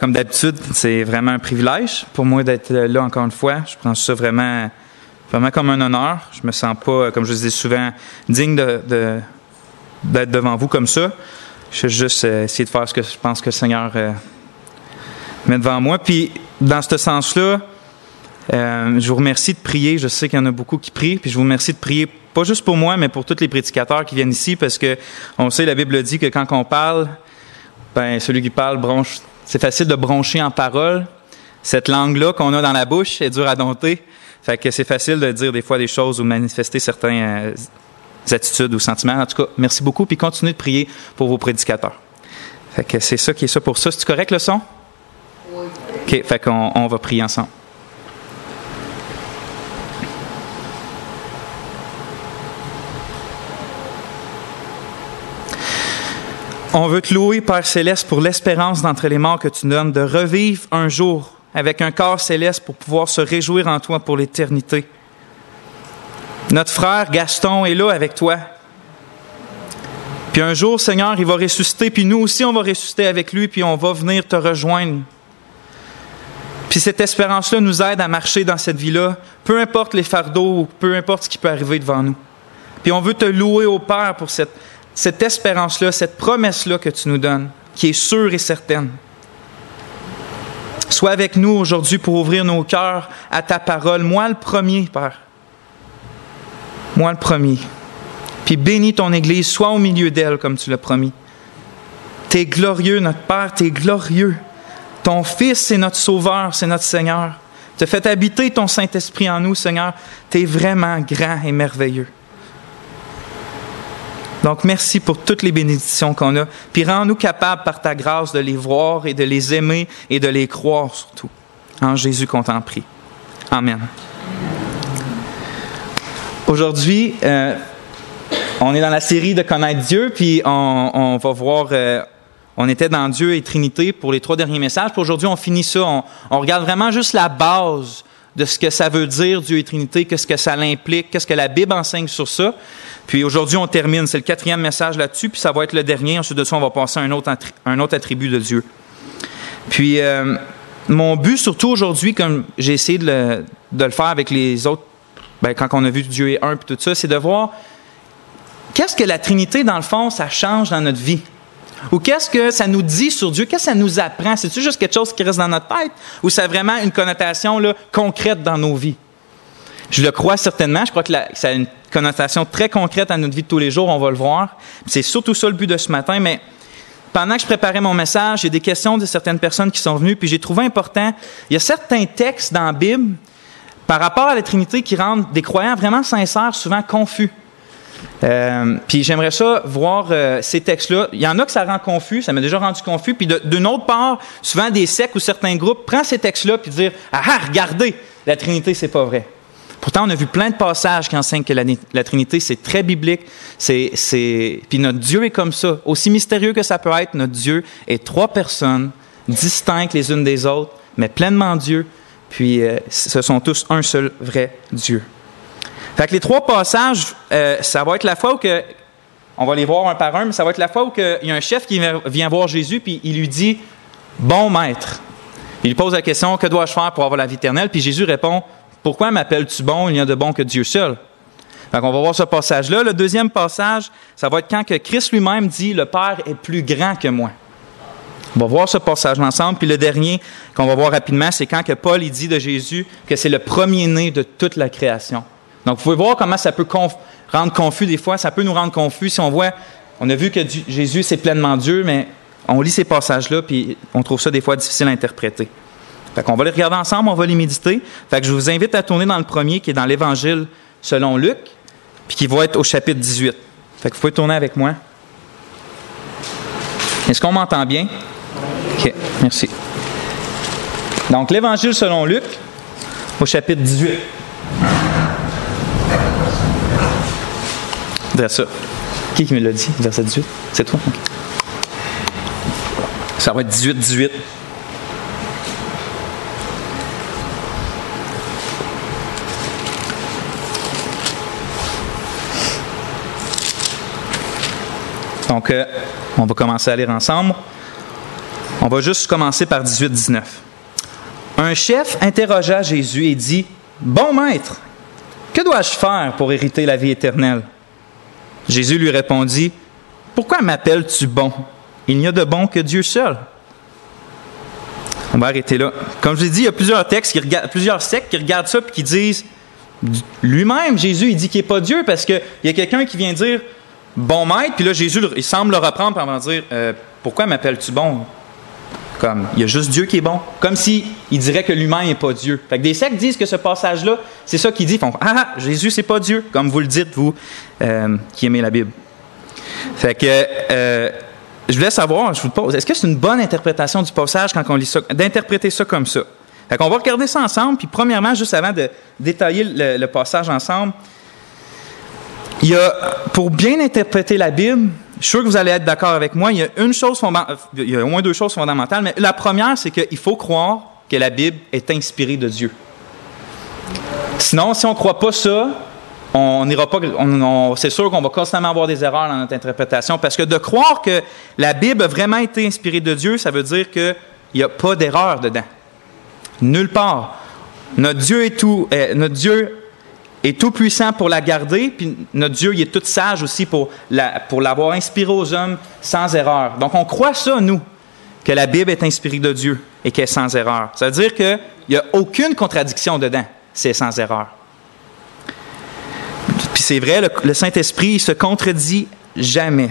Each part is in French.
Comme d'habitude, c'est vraiment un privilège pour moi d'être là encore une fois. Je prends ça vraiment comme un honneur. Je me sens pas, comme je le dis souvent, digne d'être devant vous comme ça. Je vais juste essayer de faire ce que je pense que le Seigneur met devant moi. Puis, dans ce sens-là, je vous remercie de prier. Je sais qu'il y en a beaucoup qui prient. Puis, je vous remercie de prier, pas juste pour moi, mais pour tous les prédicateurs qui viennent ici, parce que on sait, la Bible dit que quand on parle, celui qui parle bronche. C'est facile de broncher en parole. Cette langue-là qu'on a dans la bouche est dure à dompter. Fait que c'est facile de dire des fois des choses ou manifester certaines attitudes ou sentiments. En tout cas, merci beaucoup, puis continuez de prier pour vos prédicateurs. Fait que c'est ça qui est ça pour ça. C'est-tu correct le son? Oui. OK, fait qu'on va prier ensemble. On veut te louer, Père Céleste, pour l'espérance d'entre les morts que tu donnes, de revivre un jour avec un corps céleste pour pouvoir se réjouir en toi pour l'éternité. Notre frère Gaston est là avec toi. Puis un jour, Seigneur, il va ressusciter, puis nous aussi, on va ressusciter avec lui, puis on va venir te rejoindre. Puis cette espérance-là nous aide à marcher dans cette vie-là, peu importe les fardeaux, ou peu importe ce qui peut arriver devant nous. Puis on veut te louer au Père pour cette espérance-là, cette promesse-là que tu nous donnes, qui est sûre et certaine. Sois avec nous aujourd'hui pour ouvrir nos cœurs à ta parole. Moi le premier, Père. Moi le premier. Puis bénis ton Église, sois au milieu d'elle comme tu l'as promis. T'es glorieux, notre Père, t'es glorieux. Ton Fils, c'est notre Sauveur, c'est notre Seigneur. Tu as fait habiter ton Saint-Esprit en nous, Seigneur. T'es vraiment grand et merveilleux. Donc, merci pour toutes les bénédictions qu'on a. Puis rends-nous capables par ta grâce de les voir et de les aimer et de les croire surtout. En Jésus qu'on t'en prie. Amen. Aujourd'hui, on est dans la série de Connaître Dieu, puis on va voir... on était dans Dieu et Trinité pour les 3 derniers messages. Puis aujourd'hui, on finit ça. On regarde vraiment juste la base de ce que ça veut dire, Dieu et Trinité, qu'est-ce que ça l'implique, qu'est-ce que la Bible enseigne sur ça. Puis aujourd'hui, on termine. C'est le 4e message là-dessus, puis ça va être le dernier. Ensuite de ça, on va passer à un autre attribut de Dieu. Puis, mon but, surtout aujourd'hui, comme j'ai essayé de le faire avec les autres, quand on a vu Dieu est un, puis tout ça, c'est de voir qu'est-ce que la Trinité, dans le fond, ça change dans notre vie. Ou qu'est-ce que ça nous dit sur Dieu? Qu'est-ce que ça nous apprend? C'est-tu juste quelque chose qui reste dans notre tête? Ou ça a vraiment une connotation là, concrète dans nos vies? Je le crois certainement. Je crois que ça a une connotation très concrète à notre vie de tous les jours. On va le voir. C'est surtout ça le but de ce matin. Mais pendant que je préparais mon message, j'ai des questions de certaines personnes qui sont venues. Puis j'ai trouvé important, il y a certains textes dans la Bible par rapport à la Trinité qui rendent des croyants vraiment sincères souvent confus. Puis j'aimerais ça voir ces textes-là. Il y en a que ça rend confus, ça m'a déjà rendu confus. Puis d'une autre part, souvent des sectes ou certains groupes prennent ces textes-là puis disent « Ah, regardez, la Trinité, c'est pas vrai. » Pourtant, on a vu plein de passages qui enseignent que la Trinité, c'est très biblique. Puis notre Dieu est comme ça. Aussi mystérieux que ça peut être, notre Dieu est 3 personnes distinctes les unes des autres, mais pleinement Dieu. Puis ce sont tous un seul vrai Dieu. Fait que les 3 passages, ça va être la fois où on va les voir un par un, mais ça va être la fois où il y a un chef qui vient voir Jésus, puis il lui dit « Bon maître ». Il lui pose la question « Que dois-je faire pour avoir la vie éternelle ?» Puis Jésus répond « Pourquoi m'appelles-tu bon? Il n'y a de bon que Dieu seul. » Fait qu'on va voir ce passage-là. Le deuxième passage, ça va être quand que Christ lui-même dit « Le Père est plus grand que moi ». On va voir ce passage ensemble. Puis le dernier qu'on va voir rapidement, c'est quand que Paul il dit de Jésus que c'est le premier-né de toute la création. Donc, vous pouvez voir comment ça peut rendre confus des fois. Ça peut nous rendre confus si on voit, on a vu que Jésus, c'est pleinement Dieu, mais on lit ces passages-là, puis on trouve ça des fois difficile à interpréter. Fait qu'on va les regarder ensemble, on va les méditer. Fait que je vous invite à tourner dans le premier, qui est dans l'Évangile selon Luc, puis qui va être au chapitre 18. Fait que vous pouvez tourner avec moi. Est-ce qu'on m'entend bien? OK, merci. Donc, l'Évangile selon Luc, au chapitre 18. Vers ça. Qui me l'a dit, verset 18? C'est toi? Okay. Ça va être 18. Donc, on va commencer à lire ensemble. On va juste commencer par 18-19. Un chef interrogea Jésus et dit, « Bon maître, que dois-je faire pour hériter la vie éternelle? » Jésus lui répondit, « Pourquoi m'appelles-tu bon? Il n'y a de bon que Dieu seul. » On va arrêter là. Comme je l'ai dit, il y a plusieurs sectes qui regardent ça et qui disent, lui-même, Jésus, il dit qu'il n'est pas Dieu parce qu'il y a quelqu'un qui vient dire, « Bon maître », puis là, Jésus, il semble le reprendre pour dire, « Pourquoi m'appelles-tu bon? » Comme, il y a juste Dieu qui est bon. Comme s'il dirait que lui-même n'est pas Dieu. Fait que des sectes disent que ce passage-là, c'est ça qu'il dit. Ils font, Jésus, c'est pas Dieu, comme vous le dites, vous, qui aimez la Bible. Fait que, je voulais savoir, je vous pose, est-ce que c'est une bonne interprétation du passage quand on lit ça, d'interpréter ça comme ça? Fait qu'on va regarder ça ensemble, puis premièrement, juste avant de détailler le passage ensemble, il y a, pour bien interpréter la Bible, je suis sûr que vous allez être d'accord avec moi, il y a au moins 2 choses fondamentales, mais la première, c'est qu'il faut croire que la Bible est inspirée de Dieu. Sinon, si on ne croit pas ça, on n'ira pas, c'est sûr qu'on va constamment avoir des erreurs dans notre interprétation, parce que de croire que la Bible a vraiment été inspirée de Dieu, ça veut dire qu'il n'y a pas d'erreur dedans. Nulle part. Notre Dieu est tout puissant pour la garder, puis notre Dieu, il est tout sage aussi pour l'avoir inspiré aux hommes sans erreur. Donc, on croit ça, nous, que la Bible est inspirée de Dieu et qu'elle est sans erreur. Ça veut dire qu'il n'y a aucune contradiction dedans, c'est sans erreur. Puis c'est vrai, le Saint-Esprit, il se contredit jamais.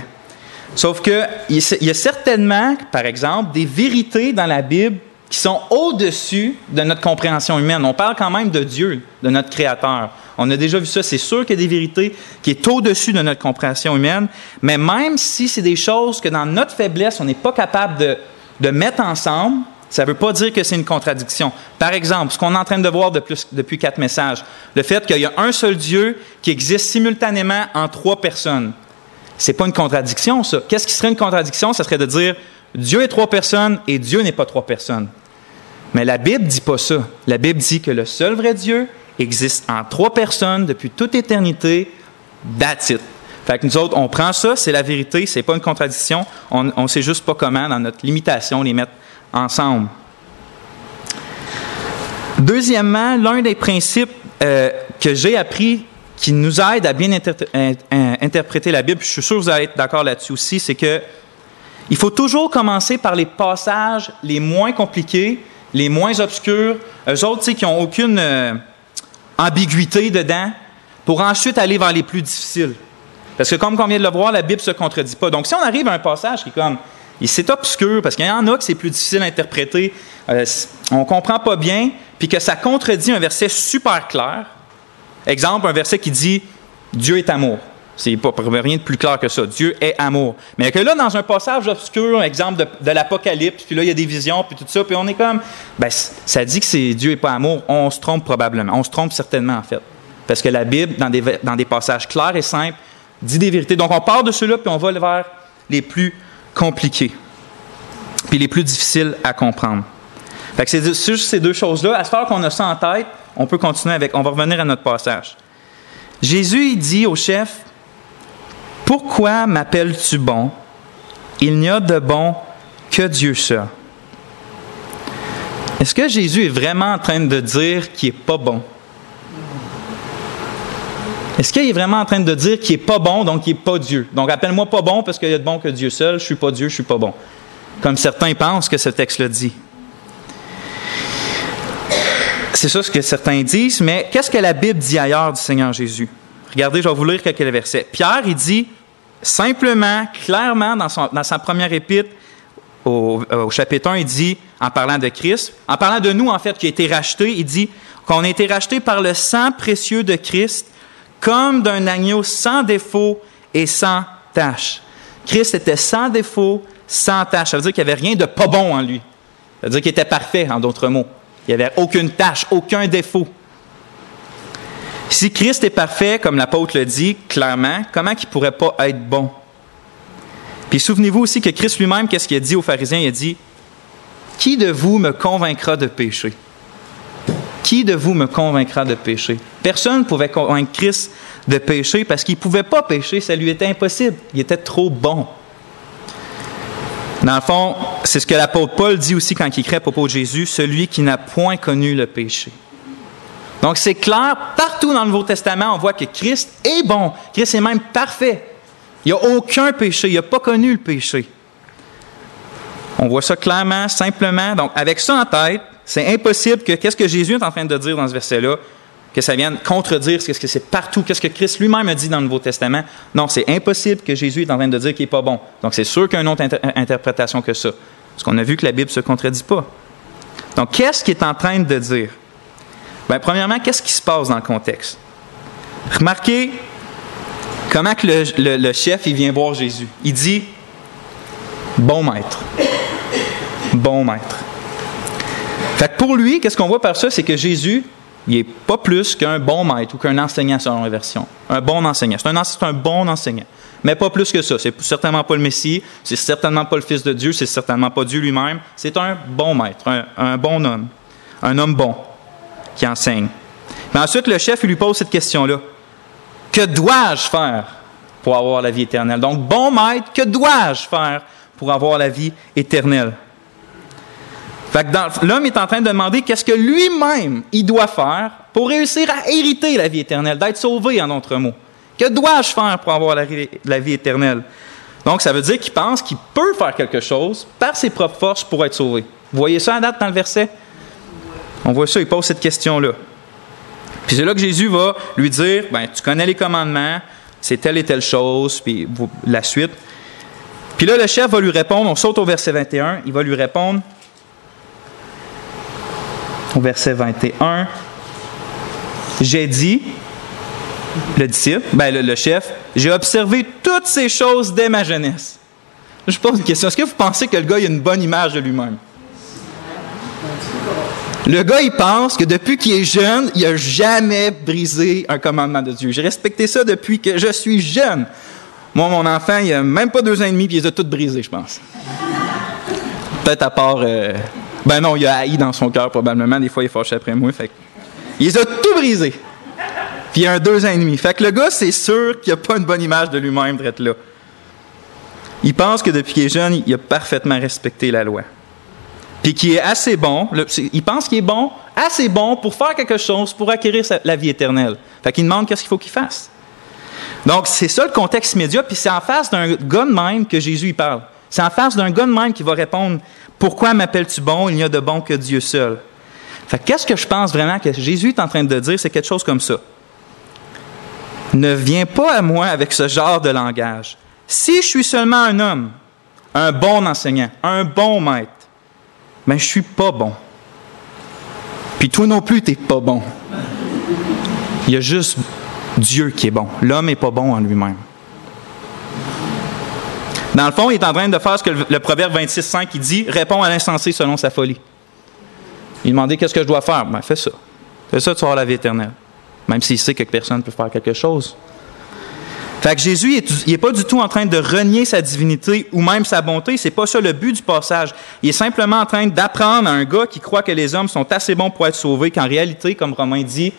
Sauf qu'il y a certainement, par exemple, des vérités dans la Bible qui sont au-dessus de notre compréhension humaine. On parle quand même de Dieu, de notre Créateur. On a déjà vu ça. C'est sûr qu'il y a des vérités qui sont au-dessus de notre compréhension humaine, mais même si c'est des choses que dans notre faiblesse, on n'est pas capable de mettre ensemble, ça ne veut pas dire que c'est une contradiction. Par exemple, ce qu'on est en train de voir depuis 4 messages, le fait qu'il y a un seul Dieu qui existe simultanément en 3 personnes. Ce n'est pas une contradiction, ça. Qu'est-ce qui serait une contradiction? Ça serait de dire Dieu est 3 personnes et Dieu n'est pas 3 personnes. Mais la Bible ne dit pas ça. La Bible dit que le seul vrai Dieu existe en 3 personnes depuis toute éternité. That's it. Fait que nous autres, on prend ça, c'est la vérité, c'est pas une contradiction. On ne sait juste pas comment, dans notre limitation, les mettre ensemble. Deuxièmement, l'un des principes que j'ai appris qui nous aide à bien interpréter la Bible, puis je suis sûr que vous allez être d'accord là-dessus aussi, c'est que il faut toujours commencer par les passages les moins compliqués, les moins obscurs, eux autres qui n'ont aucune ambiguïté dedans, pour ensuite aller vers les plus difficiles. Parce que comme on vient de le voir, la Bible ne se contredit pas. Donc si on arrive à un passage qui est comme, c'est obscur, parce qu'il y en a que c'est plus difficile à interpréter, on ne comprend pas bien, puis que ça contredit un verset super clair. Exemple, un verset qui dit « Dieu est amour ». C'est pas rien de plus clair que ça. Dieu est amour. Mais que là, dans un passage obscur, exemple de l'Apocalypse, puis là, il y a des visions, puis tout ça, puis on est comme, ça dit que Dieu n'est pas amour. On se trompe probablement. On se trompe certainement, en fait. Parce que la Bible, dans des passages clairs et simples, dit des vérités. Donc, on part de ceux-là, puis on va vers les plus compliqués, puis les plus difficiles à comprendre. Fait que c'est juste ces 2 choses-là. À ce temps qu'on a ça en tête, on peut continuer avec. On va revenir à notre passage. Jésus, il dit au chef, « Pourquoi m'appelles-tu bon? Il n'y a de bon que Dieu seul. » Est-ce que Jésus est vraiment en train de dire qu'il n'est pas bon? Est-ce qu'il est vraiment en train de dire qu'il n'est pas bon, donc qu'il n'est pas Dieu? Donc, appelle-moi pas bon parce qu'il y a de bon que Dieu seul. Je ne suis pas Dieu, je ne suis pas bon. Comme certains pensent que ce texte-là dit. C'est ça ce que certains disent, mais qu'est-ce que la Bible dit ailleurs du Seigneur Jésus? Regardez, je vais vous lire quelques versets. Pierre, il dit simplement, clairement, dans sa première épître, au chapitre 1, il dit, en parlant de Christ, en parlant de nous, en fait, qui a été racheté, il dit qu'on a été racheté par le sang précieux de Christ, comme d'un agneau sans défaut et sans tache. Christ était sans défaut, sans tache. Ça veut dire qu'il n'y avait rien de pas bon en lui. Ça veut dire qu'il était parfait, en d'autres mots. Il n'y avait aucune tache, aucun défaut. Si Christ est parfait, comme l'apôtre le dit clairement, comment il ne pourrait pas être bon? Puis souvenez-vous aussi que Christ lui-même, qu'est-ce qu'il a dit aux pharisiens? Il a dit, « Qui de vous me convaincra de péché? » Qui de vous me convaincra de péché? Personne ne pouvait convaincre Christ de péché parce qu'il ne pouvait pas pécher, ça lui était impossible. Il était trop bon. Dans le fond, c'est ce que l'apôtre Paul dit aussi quand il écrit à propos de Jésus, celui qui n'a point connu le péché. Donc c'est clair, partout dans le Nouveau Testament, on voit que Christ est bon. Christ est même parfait. Il n'y a aucun péché, il n'a pas connu le péché. On voit ça clairement, simplement. Donc avec ça en tête, c'est impossible que qu'est-ce que Jésus est en train de dire dans ce verset-là, que ça vienne contredire ce que c'est partout, qu'est-ce que Christ lui-même a dit dans le Nouveau Testament. Non, c'est impossible que Jésus est en train de dire qu'il n'est pas bon. Donc, c'est sûr qu'il y a une autre interprétation que ça. Parce qu'on a vu que la Bible ne se contredit pas. Donc, qu'est-ce qu'il est en train de dire? Bien, premièrement, qu'est-ce qui se passe dans le contexte? Remarquez comment que le chef, il vient voir Jésus. Il dit, « Bon maître. Bon maître. » Fait que pour lui, qu'est-ce qu'on voit par ça? C'est que Jésus, il n'est pas plus qu'un bon maître ou qu'un enseignant selon la version. Un bon enseignant. C'est un bon enseignant. Mais pas plus que ça. C'est certainement pas le Messie. C'est certainement pas le Fils de Dieu. C'est certainement pas Dieu lui-même. C'est un bon maître. Un bon homme. Un homme bon qui enseigne. Mais ensuite, le chef il lui pose cette question-là. Que dois-je faire pour avoir la vie éternelle? Donc, bon maître, que dois-je faire pour avoir la vie éternelle? Fait que l'homme est en train de demander qu'est-ce que lui-même il doit faire pour réussir à hériter la vie éternelle, d'être sauvé en d'autres mots. Que dois-je faire pour avoir la vie éternelle? Donc, ça veut dire qu'il pense qu'il peut faire quelque chose par ses propres forces pour être sauvé. Vous voyez ça à date dans le verset? On voit ça, il pose cette question-là. Puis c'est là que Jésus va lui dire, ben, tu connais les commandements, c'est telle et telle chose, puis la suite. Puis là, le chef va lui répondre, on saute au verset 21, il va lui répondre, au verset 21, j'ai dit, le disciple, le chef, j'ai observé toutes ces choses dès ma jeunesse. Je pose une question. Est-ce que vous pensez que le gars il a une bonne image de lui-même? Le gars, il pense que depuis qu'il est jeune, il n'a jamais brisé un commandement de Dieu. J'ai respecté ça depuis que je suis jeune. Moi, mon enfant, il n'a même pas 2 ans et demi, puis il les a toutes brisées, je pense. Peut-être à part... Ben non, il a haï dans son cœur, probablement. Des fois, il est fâché après moi. Fait il les a tout brisés. Puis il a un 2 ans et demi. Fait que le gars, c'est sûr qu'il n'a pas une bonne image de lui-même d'être là. Il pense que depuis qu'il est jeune, il a parfaitement respecté la loi. Puis qu'il est assez bon, il pense qu'il est bon, assez bon pour faire quelque chose, pour acquérir la vie éternelle. Fait qu'il demande qu'est-ce qu'il faut qu'il fasse. Donc, c'est ça le contexte immédiat, puis c'est en face d'un gars de même que Jésus y parle. C'est en face d'un gars de même qui va répondre « Pourquoi m'appelles-tu bon? Il n'y a de bon que Dieu seul. » Fait que qu'est-ce que je pense vraiment que Jésus est en train de dire? C'est quelque chose comme ça. Ne viens pas à moi avec ce genre de langage. Si je suis seulement un homme, un bon enseignant, un bon maître, ben je suis pas bon. Puis toi non plus, t'es pas bon. Il y a juste Dieu qui est bon. L'homme n'est pas bon en lui-même. Dans le fond, il est en train de faire ce que le Proverbe 26,5 il dit, répond à l'insensé selon sa folie. Il demandait qu'est-ce que je dois faire? Ben fais ça. Fais ça, tu vas avoir la vie éternelle. Même s'il sait que personne ne peut faire quelque chose. Fait que Jésus, il n'est pas du tout en train de renier sa divinité ou même sa bonté. C'est pas ça le but du passage. Il est simplement en train d'apprendre à un gars qui croit que les hommes sont assez bons pour être sauvés, qu'en réalité, comme Romain dit,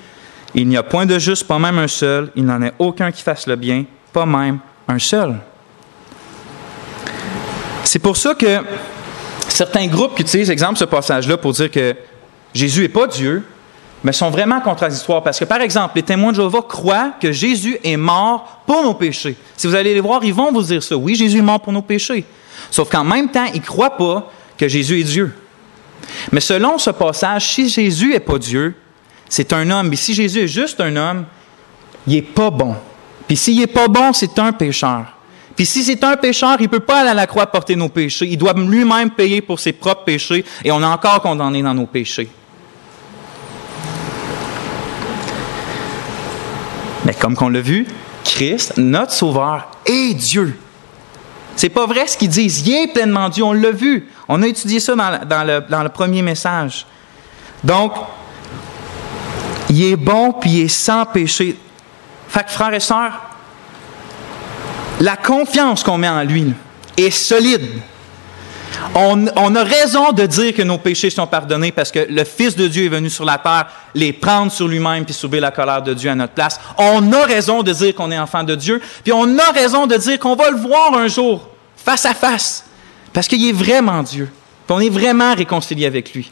il n'y a point de juste, pas même un seul. Il n'en est aucun qui fasse le bien, pas même un seul. C'est pour ça que certains groupes qui utilisent, exemple, ce passage-là pour dire que Jésus n'est pas Dieu, mais sont vraiment contradictoires. Parce que, par exemple, les témoins de Jéhovah croient que Jésus est mort pour nos péchés. Si vous allez les voir, ils vont vous dire ça. Oui, Jésus est mort pour nos péchés. Sauf qu'en même temps, ils ne croient pas que Jésus est Dieu. Mais selon ce passage, si Jésus n'est pas Dieu, c'est un homme. Et si Jésus est juste un homme, il n'est pas bon. Puis s'il n'est pas bon, c'est un pécheur. Puis si c'est un pécheur, il ne peut pas aller à la croix porter nos péchés. Il doit lui-même payer pour ses propres péchés. Et on est encore condamné dans nos péchés. Mais comme qu'on l'a vu, Christ, notre Sauveur, est Dieu. C'est pas vrai ce qu'ils disent. Il est pleinement Dieu. On l'a vu. On a étudié ça dans le premier message. Donc, il est bon puis il est sans péché. Fait que, frères et sœurs, la confiance qu'on met en lui est solide. On a raison de dire que nos péchés sont pardonnés parce que le Fils de Dieu est venu sur la terre les prendre sur lui-même puis subir la colère de Dieu à notre place. On a raison de dire qu'on est enfant de Dieu, puis on a raison de dire qu'on va le voir un jour, face à face. Parce qu'il est vraiment Dieu. Puis on est vraiment réconcilié avec lui.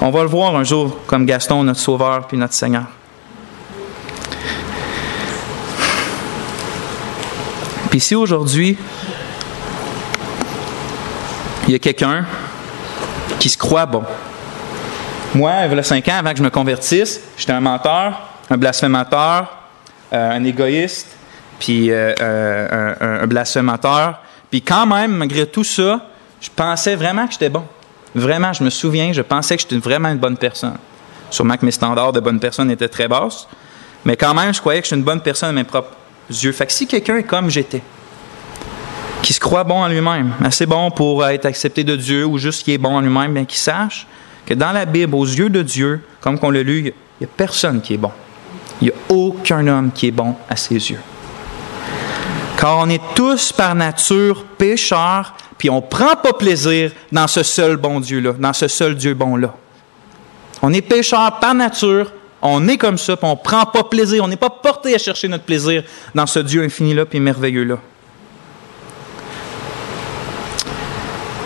On va le voir un jour comme Gaston, notre Sauveur puis notre Seigneur. Puis si aujourd'hui, il y a quelqu'un qui se croit bon. Moi, il y a 5 ans, avant que je me convertisse, j'étais un menteur, un blasphémateur, un égoïste, puis un blasphémateur. Puis quand même, malgré tout ça, je pensais vraiment que j'étais bon. Vraiment, je me souviens, je pensais que j'étais vraiment une bonne personne. Sûrement que mes standards de bonne personne étaient très basses, mais quand même, je croyais que j'étais une bonne personne à mes propres yeux. Fait que si quelqu'un est comme j'étais, qui se croit bon en lui-même, assez bon pour être accepté de Dieu ou juste qui est bon en lui-même, bien qu'il sache que dans la Bible, aux yeux de Dieu, comme qu'on l'a lu, il n'y a personne qui est bon. Il n'y a aucun homme qui est bon à ses yeux. Car on est tous par nature pécheurs, puis on ne prend pas plaisir dans ce seul bon Dieu-là, dans ce seul Dieu bon-là. On est pécheurs par nature, on est comme ça, puis on ne prend pas plaisir, on n'est pas porté à chercher notre plaisir dans ce Dieu infini-là puis merveilleux-là.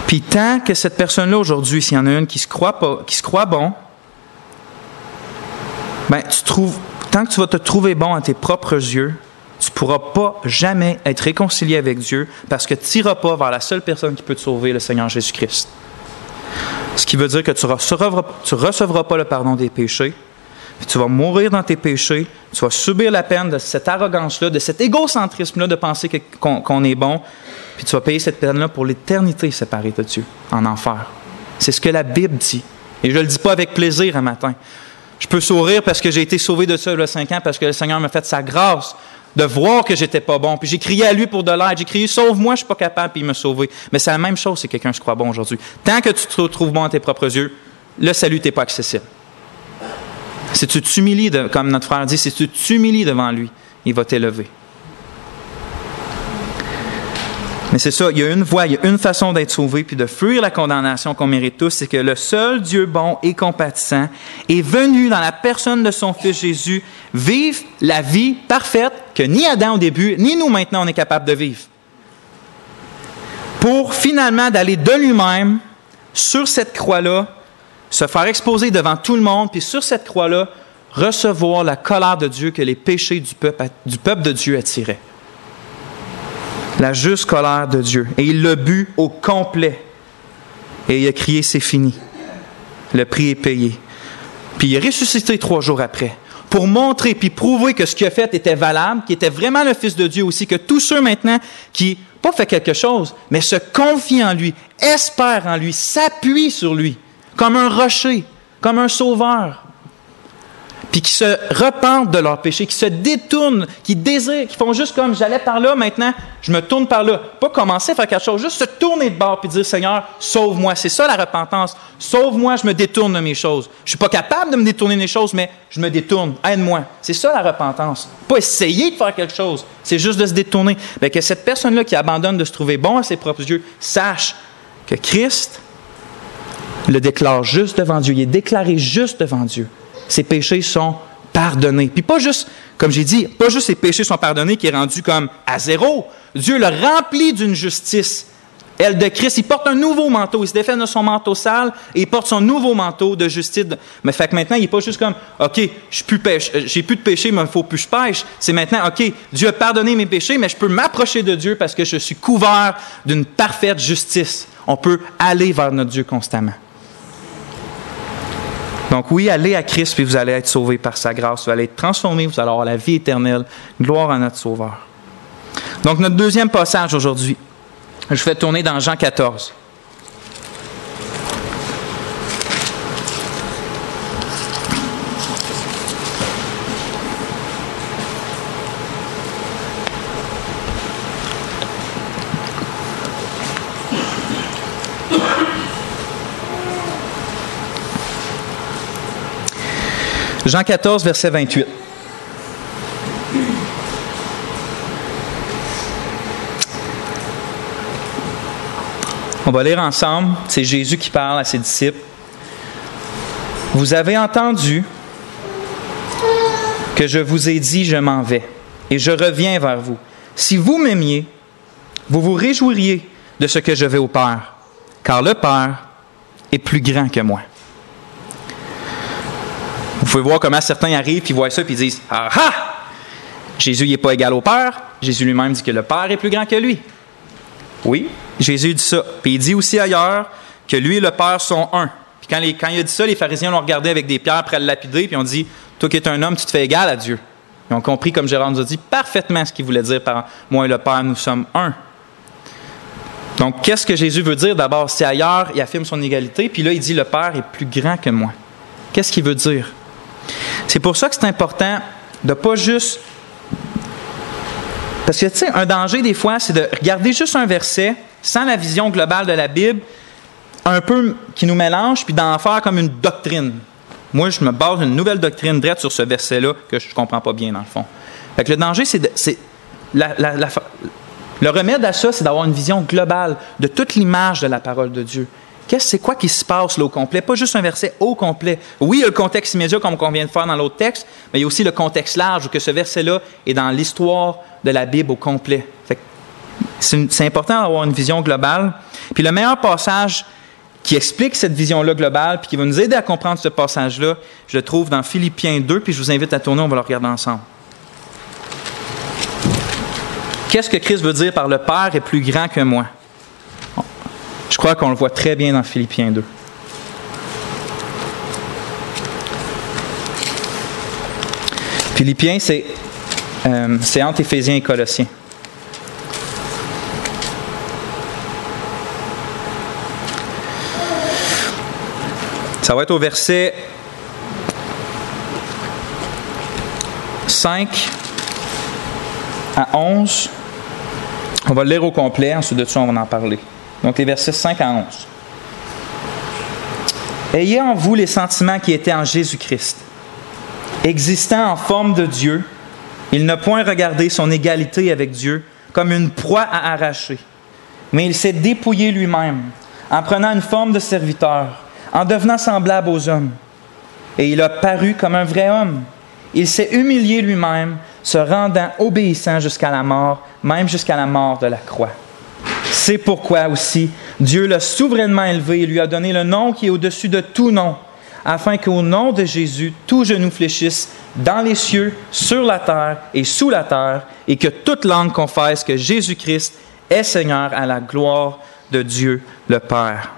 Puis tant que cette personne-là aujourd'hui, s'il y en a une qui se croit bon, ben tant que tu vas te trouver bon à tes propres yeux, tu ne pourras pas jamais être réconcilié avec Dieu parce que tu n'iras pas vers la seule personne qui peut te sauver, le Seigneur Jésus-Christ. Ce qui veut dire que tu ne recevras pas le pardon des péchés, puis tu vas mourir dans tes péchés, tu vas subir la peine de cette arrogance-là, de cet égocentrisme-là de penser qu'on est bon, puis tu vas payer cette peine-là pour l'éternité séparée de Dieu, en enfer. C'est ce que la Bible dit. Et je ne le dis pas avec plaisir un matin. Je peux sourire parce que j'ai été sauvé de ça il y a 5 ans, parce que le Seigneur m'a fait sa grâce de voir que j'étais pas bon. Puis j'ai crié à lui pour de l'aide. J'ai crié « Sauve-moi, je suis pas capable », puis il m'a sauvé. Mais c'est la même chose si quelqu'un se croit bon aujourd'hui. Tant que tu te trouves bon à tes propres yeux, le salut n'est pas accessible. Si tu t'humilies, comme notre frère dit, si tu t'humilies devant lui, il va t'élever. Mais c'est ça, il y a une voie, il y a une façon d'être sauvé puis de fuir la condamnation qu'on mérite tous, c'est que le seul Dieu bon et compatissant est venu dans la personne de son Fils Jésus vivre la vie parfaite que ni Adam au début, ni nous maintenant on est capable de vivre. Pour finalement d'aller de lui-même sur cette croix-là, se faire exposer devant tout le monde, puis sur cette croix-là, recevoir la colère de Dieu que les péchés du peuple de Dieu attiraient. La juste colère de Dieu. Et il l'a bu au complet. Et il a crié, c'est fini. Le prix est payé. Puis il est ressuscité 3 jours après. Pour montrer puis prouver que ce qu'il a fait était valable, qu'il était vraiment le Fils de Dieu aussi, que tous ceux maintenant qui, pas fait quelque chose, mais se confient en lui, espèrent en lui, s'appuient sur lui, comme un rocher, comme un sauveur. Puis qui se repentent de leurs péchés, qui se détournent, qui désirent, qui font juste comme j'allais par là, maintenant je me tourne par là. Pas commencer à faire quelque chose, juste se tourner de bord puis dire Seigneur, sauve-moi. C'est ça la repentance. Sauve-moi, je me détourne de mes choses. Je suis pas capable de me détourner des choses, mais je me détourne. Aide-moi. C'est ça la repentance. Pas essayer de faire quelque chose, c'est juste de se détourner. Bien, que cette personne-là qui abandonne de se trouver bon à ses propres yeux sache que Christ le déclare juste devant Dieu. Il est déclaré juste devant Dieu. Ses péchés sont pardonnés. Puis pas juste, comme j'ai dit, pas juste ses péchés sont pardonnés qui est rendu comme à zéro. Dieu le remplit d'une justice. Elle de Christ, il porte un nouveau manteau. Il se défait de son manteau sale et il porte son nouveau manteau de justice. Mais fait que maintenant, il n'est pas juste comme, OK, j'ai plus de péché, mais il ne faut plus que je pêche. C'est maintenant, OK, Dieu a pardonné mes péchés, mais je peux m'approcher de Dieu parce que je suis couvert d'une parfaite justice. On peut aller vers notre Dieu constamment. Donc oui, allez à Christ, puis vous allez être sauvés par sa grâce. Vous allez être transformés, vous allez avoir la vie éternelle. Gloire à notre Sauveur. Donc notre deuxième passage aujourd'hui, je fais tourner dans Jean 14. Jean 14, verset 28. On va lire ensemble. C'est Jésus qui parle à ses disciples. Vous avez entendu que je vous ai dit, je m'en vais, et je reviens vers vous. Si vous m'aimiez, vous vous réjouiriez de ce que je vais au Père, car le Père est plus grand que moi. Vous pouvez voir comment certains arrivent, puis voient ça, puis disent « Ah ah! Jésus n'est pas égal au Père. Jésus lui-même dit que le Père est plus grand que lui. » Oui, Jésus dit ça. Puis il dit aussi ailleurs que lui et le Père sont un. Puis quand il a dit ça, les pharisiens l'ont regardé avec des pierres pour le lapider, puis ils ont dit « Toi qui es un homme, tu te fais égal à Dieu. » Ils ont compris, comme Gérard nous a dit, parfaitement ce qu'il voulait dire par « Moi et le Père, nous sommes un. » Donc, qu'est-ce que Jésus veut dire? D'abord, c'est ailleurs, il affirme son égalité, puis là, il dit « Le Père est plus grand que moi. » Qu'est-ce qu'il veut dire? C'est pour ça que c'est important de ne pas juste... Parce que, tu sais, un danger, des fois, c'est de regarder juste un verset, sans la vision globale de la Bible, un peu qui nous mélange, puis d'en faire comme une doctrine. Moi, je me base une nouvelle doctrine droite sur ce verset-là, que je ne comprends pas bien, dans le fond. Fait que le danger, le remède à ça, c'est d'avoir une vision globale de toute l'image de la parole de Dieu. C'est quoi qui se passe là au complet? Pas juste un verset au complet. Oui, il y a le contexte immédiat, comme on vient de faire dans l'autre texte, mais il y a aussi le contexte large, où que ce verset-là est dans l'histoire de la Bible au complet. Fait que c'est important d'avoir une vision globale. Puis le meilleur passage qui explique cette vision-là globale, puis qui va nous aider à comprendre ce passage-là, je le trouve dans Philippiens 2, puis je vous invite à tourner, on va le regarder ensemble. Qu'est-ce que Christ veut dire par « le Père est plus grand que moi » ? Je crois qu'on le voit très bien dans Philippiens 2. Philippiens, c'est entre Éphésiens et Colossiens. Ça va être au verset 5 à 11. On va le lire au complet, ensuite de ça, on va en parler. Donc, les versets 5 à 11. « Ayez en vous les sentiments qui étaient en Jésus-Christ. Existant en forme de Dieu, il n'a point regardé son égalité avec Dieu comme une proie à arracher, mais il s'est dépouillé lui-même en prenant une forme de serviteur, en devenant semblable aux hommes. Et il a paru comme un vrai homme. Il s'est humilié lui-même, se rendant obéissant jusqu'à la mort, même jusqu'à la mort de la croix. C'est pourquoi aussi Dieu l'a souverainement élevé et lui a donné le nom qui est au-dessus de tout nom, afin qu'au nom de Jésus, tout genou fléchisse dans les cieux, sur la terre et sous la terre, et que toute langue confesse que Jésus-Christ est Seigneur à la gloire de Dieu le Père. »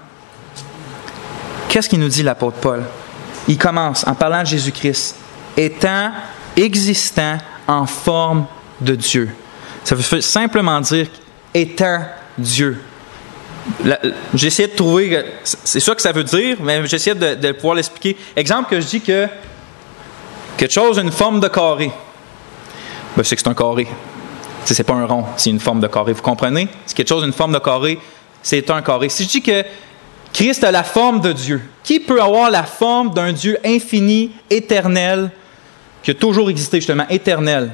Qu'est-ce qu'il nous dit l'apôtre Paul? Il commence en parlant de Jésus-Christ, étant existant en forme de Dieu. Ça veut simplement dire étant Dieu. J'ai essayé de trouver, c'est ça que ça veut dire, mais j'ai essayé de pouvoir l'expliquer. Exemple que je dis que quelque chose a une forme de carré. Ben, c'est que c'est un carré. C'est pas un rond, c'est une forme de carré. Vous comprenez? Si quelque chose a une forme de carré, c'est un carré. Si je dis que Christ a la forme de Dieu, qui peut avoir la forme d'un Dieu infini, éternel, qui a toujours existé justement, éternel?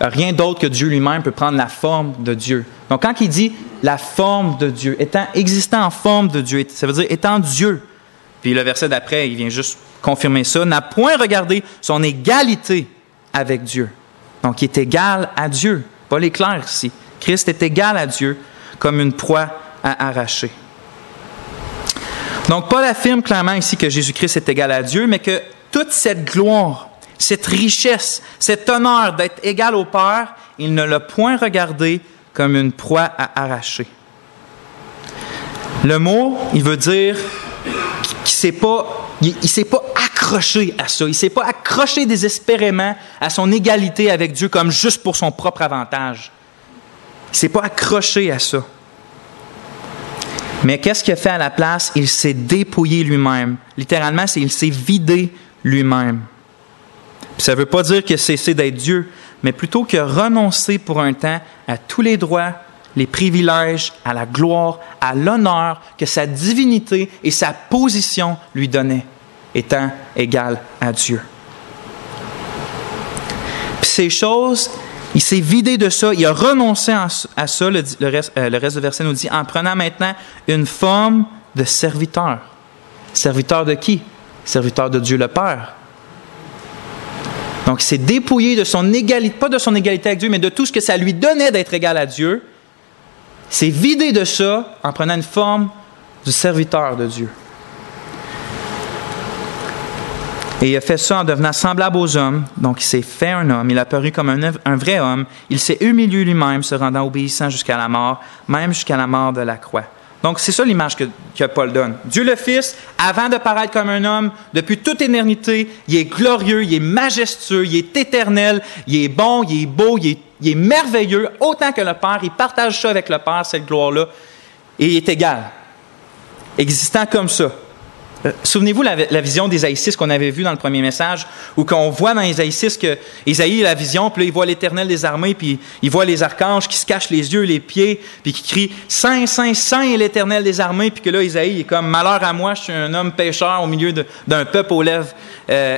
Rien d'autre que Dieu lui-même peut prendre la forme de Dieu. Donc, quand il dit la forme de Dieu, étant existant en forme de Dieu, ça veut dire étant Dieu. Puis le verset d'après, il vient juste confirmer ça, n'a point regardé son égalité avec Dieu. Donc, il est égal à Dieu. Paul est clair ici. Christ est égal à Dieu comme une proie à arracher. Donc, Paul affirme clairement ici que Jésus-Christ est égal à Dieu, mais que toute cette gloire, cette richesse, cet honneur d'être égal au Père, il ne l'a point regardé comme une proie à arracher. Le mot, il veut dire qu'il ne s'est pas accroché à ça. Il ne s'est pas accroché désespérément à son égalité avec Dieu comme juste pour son propre avantage. Il ne s'est pas accroché à ça. Mais qu'est-ce qu'il a fait à la place? Il s'est dépouillé lui-même. Littéralement, il s'est vidé lui-même. Puis ça ne veut pas dire qu'il a cessé d'être Dieu, mais plutôt qu'il a renoncé pour un temps à tous les droits, les privilèges, à la gloire, à l'honneur que sa divinité et sa position lui donnaient, étant égal à Dieu. Puis ces choses, il s'est vidé de ça, il a renoncé à ça, le reste du verset nous dit, en prenant maintenant une forme de serviteur. Serviteur de qui? Serviteur de Dieu le Père. Donc, il s'est dépouillé de son égalité, pas de son égalité avec Dieu, mais de tout ce que ça lui donnait d'être égal à Dieu. Il Il s'est vidé de ça en prenant une forme du serviteur de Dieu. Et il a fait ça en devenant semblable aux hommes. Donc, il s'est fait un homme. Il a paru comme un vrai homme. Il s'est humilié lui-même, se rendant obéissant jusqu'à la mort, même jusqu'à la mort de la croix. Donc, c'est ça l'image que Paul donne. Dieu le Fils, avant de paraître comme un homme, depuis toute éternité, il est glorieux, il est majestueux, il est éternel, il est bon, il est beau, il est merveilleux, autant que le Père. Il partage ça avec le Père, cette gloire-là, et il est égal, existant comme ça. Souvenez-vous la vision d'Ésaïe 6 qu'on avait vue dans le premier message, où qu'on voit dans Ésaïe 6 que Ésaïe a la vision, puis là, il voit l'Éternel des armées, puis il voit les archanges qui se cachent les yeux, les pieds, puis qui crient « Saint, Saint, Saint est l'Éternel des armées », puis que là, Ésaïe est comme « Malheur à moi, je suis un homme pécheur au milieu d'un peuple aux lèvres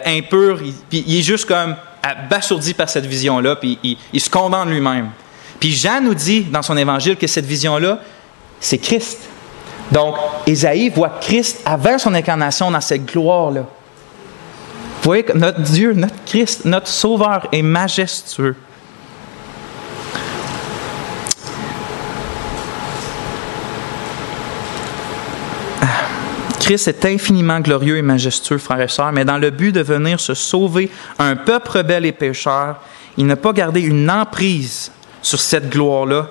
impures », puis il est juste comme abasourdi par cette vision-là, puis il se condamne lui-même. Puis Jean nous dit dans son évangile que cette vision-là, c'est Christ. Donc, Ésaïe voit Christ avant son incarnation dans cette gloire-là. Vous voyez que notre Dieu, notre Christ, notre Sauveur est majestueux. Christ est infiniment glorieux et majestueux, frères et sœurs, mais dans le but de venir se sauver un peuple rebelle et pécheur, il n'a pas gardé une emprise sur cette gloire-là,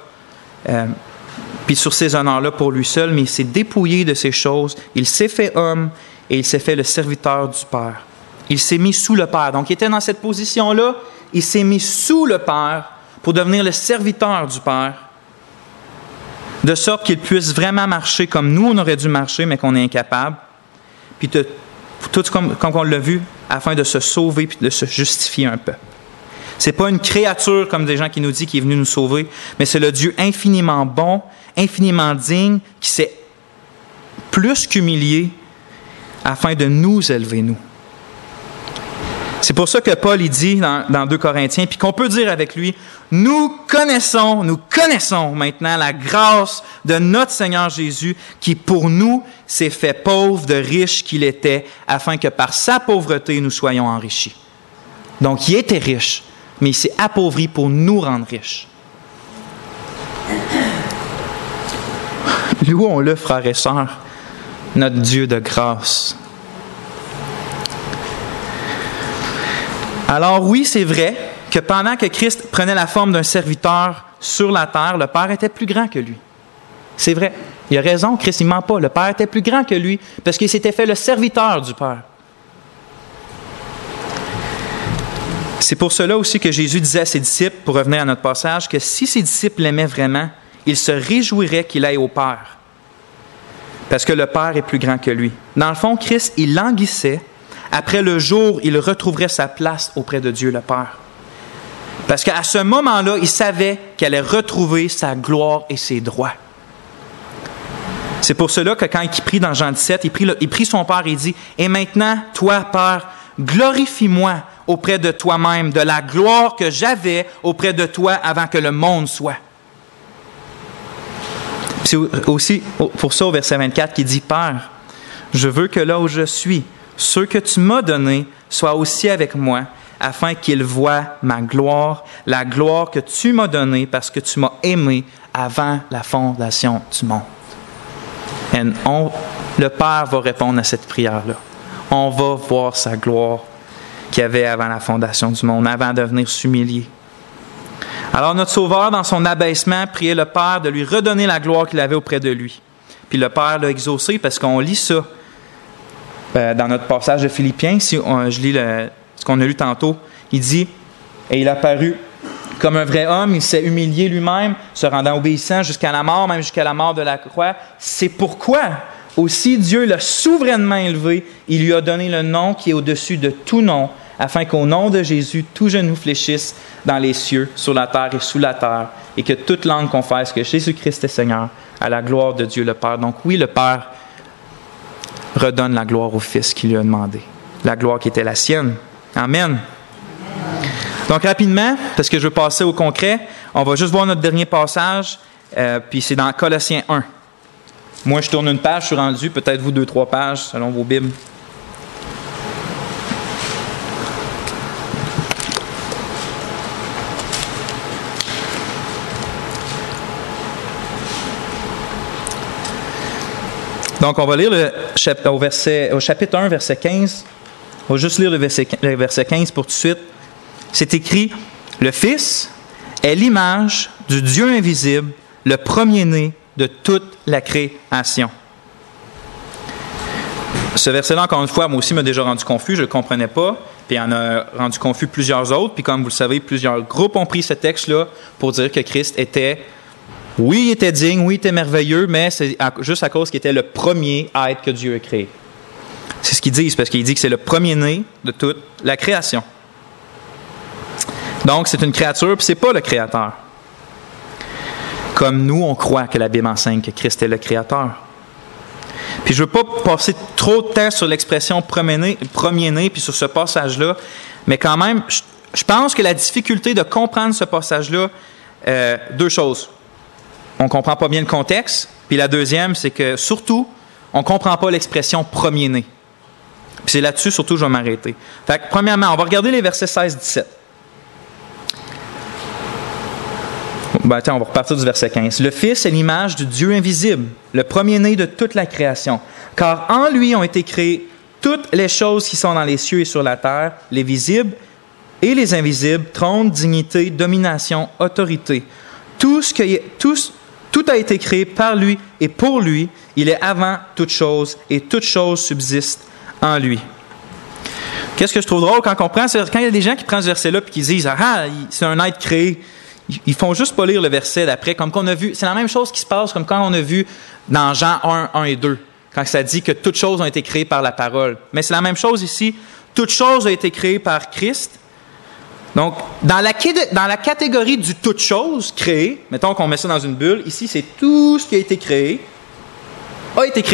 puis sur ces honneurs-là pour lui seul, mais il s'est dépouillé de ces choses. Il s'est fait homme et il s'est fait le serviteur du Père. Il s'est mis sous le Père. Donc, il était dans cette position-là. Il s'est mis sous le Père pour devenir le serviteur du Père, de sorte qu'il puisse vraiment marcher comme nous, on aurait dû marcher, mais qu'on est incapable. Puis tout comme on l'a vu, afin de se sauver puis de se justifier un peu. Ce n'est pas une créature, comme des gens qui nous disent, qui est venu nous sauver, mais c'est le Dieu infiniment bon, infiniment digne, qui s'est plus qu'humilié afin de nous élever, nous. C'est pour ça que Paul il dit dans 2 Corinthiens, puis qu'on peut dire avec lui, nous connaissons maintenant la grâce de notre Seigneur Jésus, qui pour nous s'est fait pauvre de riche qu'il était, afin que par sa pauvreté nous soyons enrichis. Donc il était riche, mais il s'est appauvri pour nous rendre riches. Louons-le, frères et sœurs, notre Dieu de grâce. Alors oui, c'est vrai que pendant que Christ prenait la forme d'un serviteur sur la terre, le Père était plus grand que lui. C'est vrai. Il a raison, Christ, il ne ment pas. Le Père était plus grand que lui parce qu'il s'était fait le serviteur du Père. C'est pour cela aussi que Jésus disait à ses disciples, pour revenir à notre passage, que si ses disciples l'aimaient vraiment, ils se réjouiraient qu'il aille au Père. Parce que le Père est plus grand que lui. Dans le fond, Christ, il languissait. Après le jour, il retrouverait sa place auprès de Dieu le Père. Parce qu'à ce moment-là, il savait qu'elle allait retrouver sa gloire et ses droits. C'est pour cela que quand il prie dans Jean 17, il prie son Père et il dit « Et maintenant, toi, Père, glorifie-moi auprès de toi-même, de la gloire que j'avais auprès de toi avant que le monde soit. » C'est aussi pour ça au verset 24 qui dit « Père, je veux que là où je suis, ceux que tu m'as donnés soient aussi avec moi, afin qu'ils voient ma gloire, la gloire que tu m'as donnée parce que tu m'as aimé avant la fondation du monde. » Et le Père va répondre à cette prière-là. On va voir sa gloire qu'il y avait avant la fondation du monde, avant de venir s'humilier. Alors notre Sauveur, dans son abaissement, priait le Père de lui redonner la gloire qu'il avait auprès de lui. Puis le Père l'a exaucé parce qu'on lit ça dans notre passage de Philippiens. Si je lis ce qu'on a lu tantôt, il dit « Et il a paru comme un vrai homme, il s'est humilié lui-même, se rendant obéissant jusqu'à la mort, même jusqu'à la mort de la croix. C'est pourquoi aussi Dieu l'a souverainement élevé, il lui a donné le nom qui est au-dessus de tout nom, afin qu'au nom de Jésus, tout genou fléchisse dans les cieux, sur la terre et sous la terre, et que toute langue confesse que Jésus-Christ est Seigneur, à la gloire de Dieu le Père. » Donc oui, le Père redonne la gloire au Fils qui lui a demandé, la gloire qui était la sienne. Amen. Donc rapidement, parce que je veux passer au concret, on va juste voir notre dernier passage, puis c'est dans Colossiens 1. Moi, je tourne une page, je suis rendu, peut-être vous 2-3 pages, selon vos Bibles. Donc, on va lire au chapitre 1, verset 15. On va juste lire le verset 15 pour tout de suite. C'est écrit, « Le Fils est l'image du Dieu invisible, le premier-né de toute la création. » Ce verset-là, encore une fois, moi aussi, m'a déjà rendu confus, je ne le comprenais pas, puis il en a rendu confus plusieurs autres, puis comme vous le savez, plusieurs groupes ont pris ce texte-là pour dire que Christ était, oui, il était digne, oui, il était merveilleux, mais c'est juste à cause qu'il était le premier être que Dieu a créé. C'est ce qu'ils disent, parce qu'il dit que c'est le premier-né de toute la création. Donc, c'est une créature, puis ce n'est pas le Créateur. Comme nous, on croit que la Bible enseigne que Christ est le Créateur. Puis je ne veux pas passer trop de temps sur l'expression premier-né, puis sur ce passage-là, mais quand même, je pense que la difficulté de comprendre ce passage-là, deux choses. On ne comprend pas bien le contexte, puis la deuxième, c'est que surtout, on ne comprend pas l'expression premier-né. Puis c'est là-dessus, surtout, je vais m'arrêter. Fait que, premièrement, on va regarder les versets 16-17. On va repartir du verset 15. « Le Fils est l'image du Dieu invisible, le premier-né de toute la création. Car en lui ont été créées toutes les choses qui sont dans les cieux et sur la terre, les visibles et les invisibles, trône, dignité, domination, autorité. Tout a été créé par lui et pour lui. Il est avant toute chose et toute chose subsiste en lui. » Qu'est-ce que je trouve drôle quand on comprend? C'est quand il y a des gens qui prennent ce verset-là et qui disent « Ah, c'est un être créé ». Ils font juste pas lire le verset d'après, comme qu'on a vu. C'est la même chose qui se passe comme quand on a vu dans Jean 1, 1 et 2, quand ça dit que toutes choses ont été créées par la parole. Mais c'est la même chose ici. Toutes choses ont été créées par Christ. Donc, dans la catégorie du toutes choses créées, mettons qu'on met ça dans une bulle, ici, c'est tout ce qui a été créé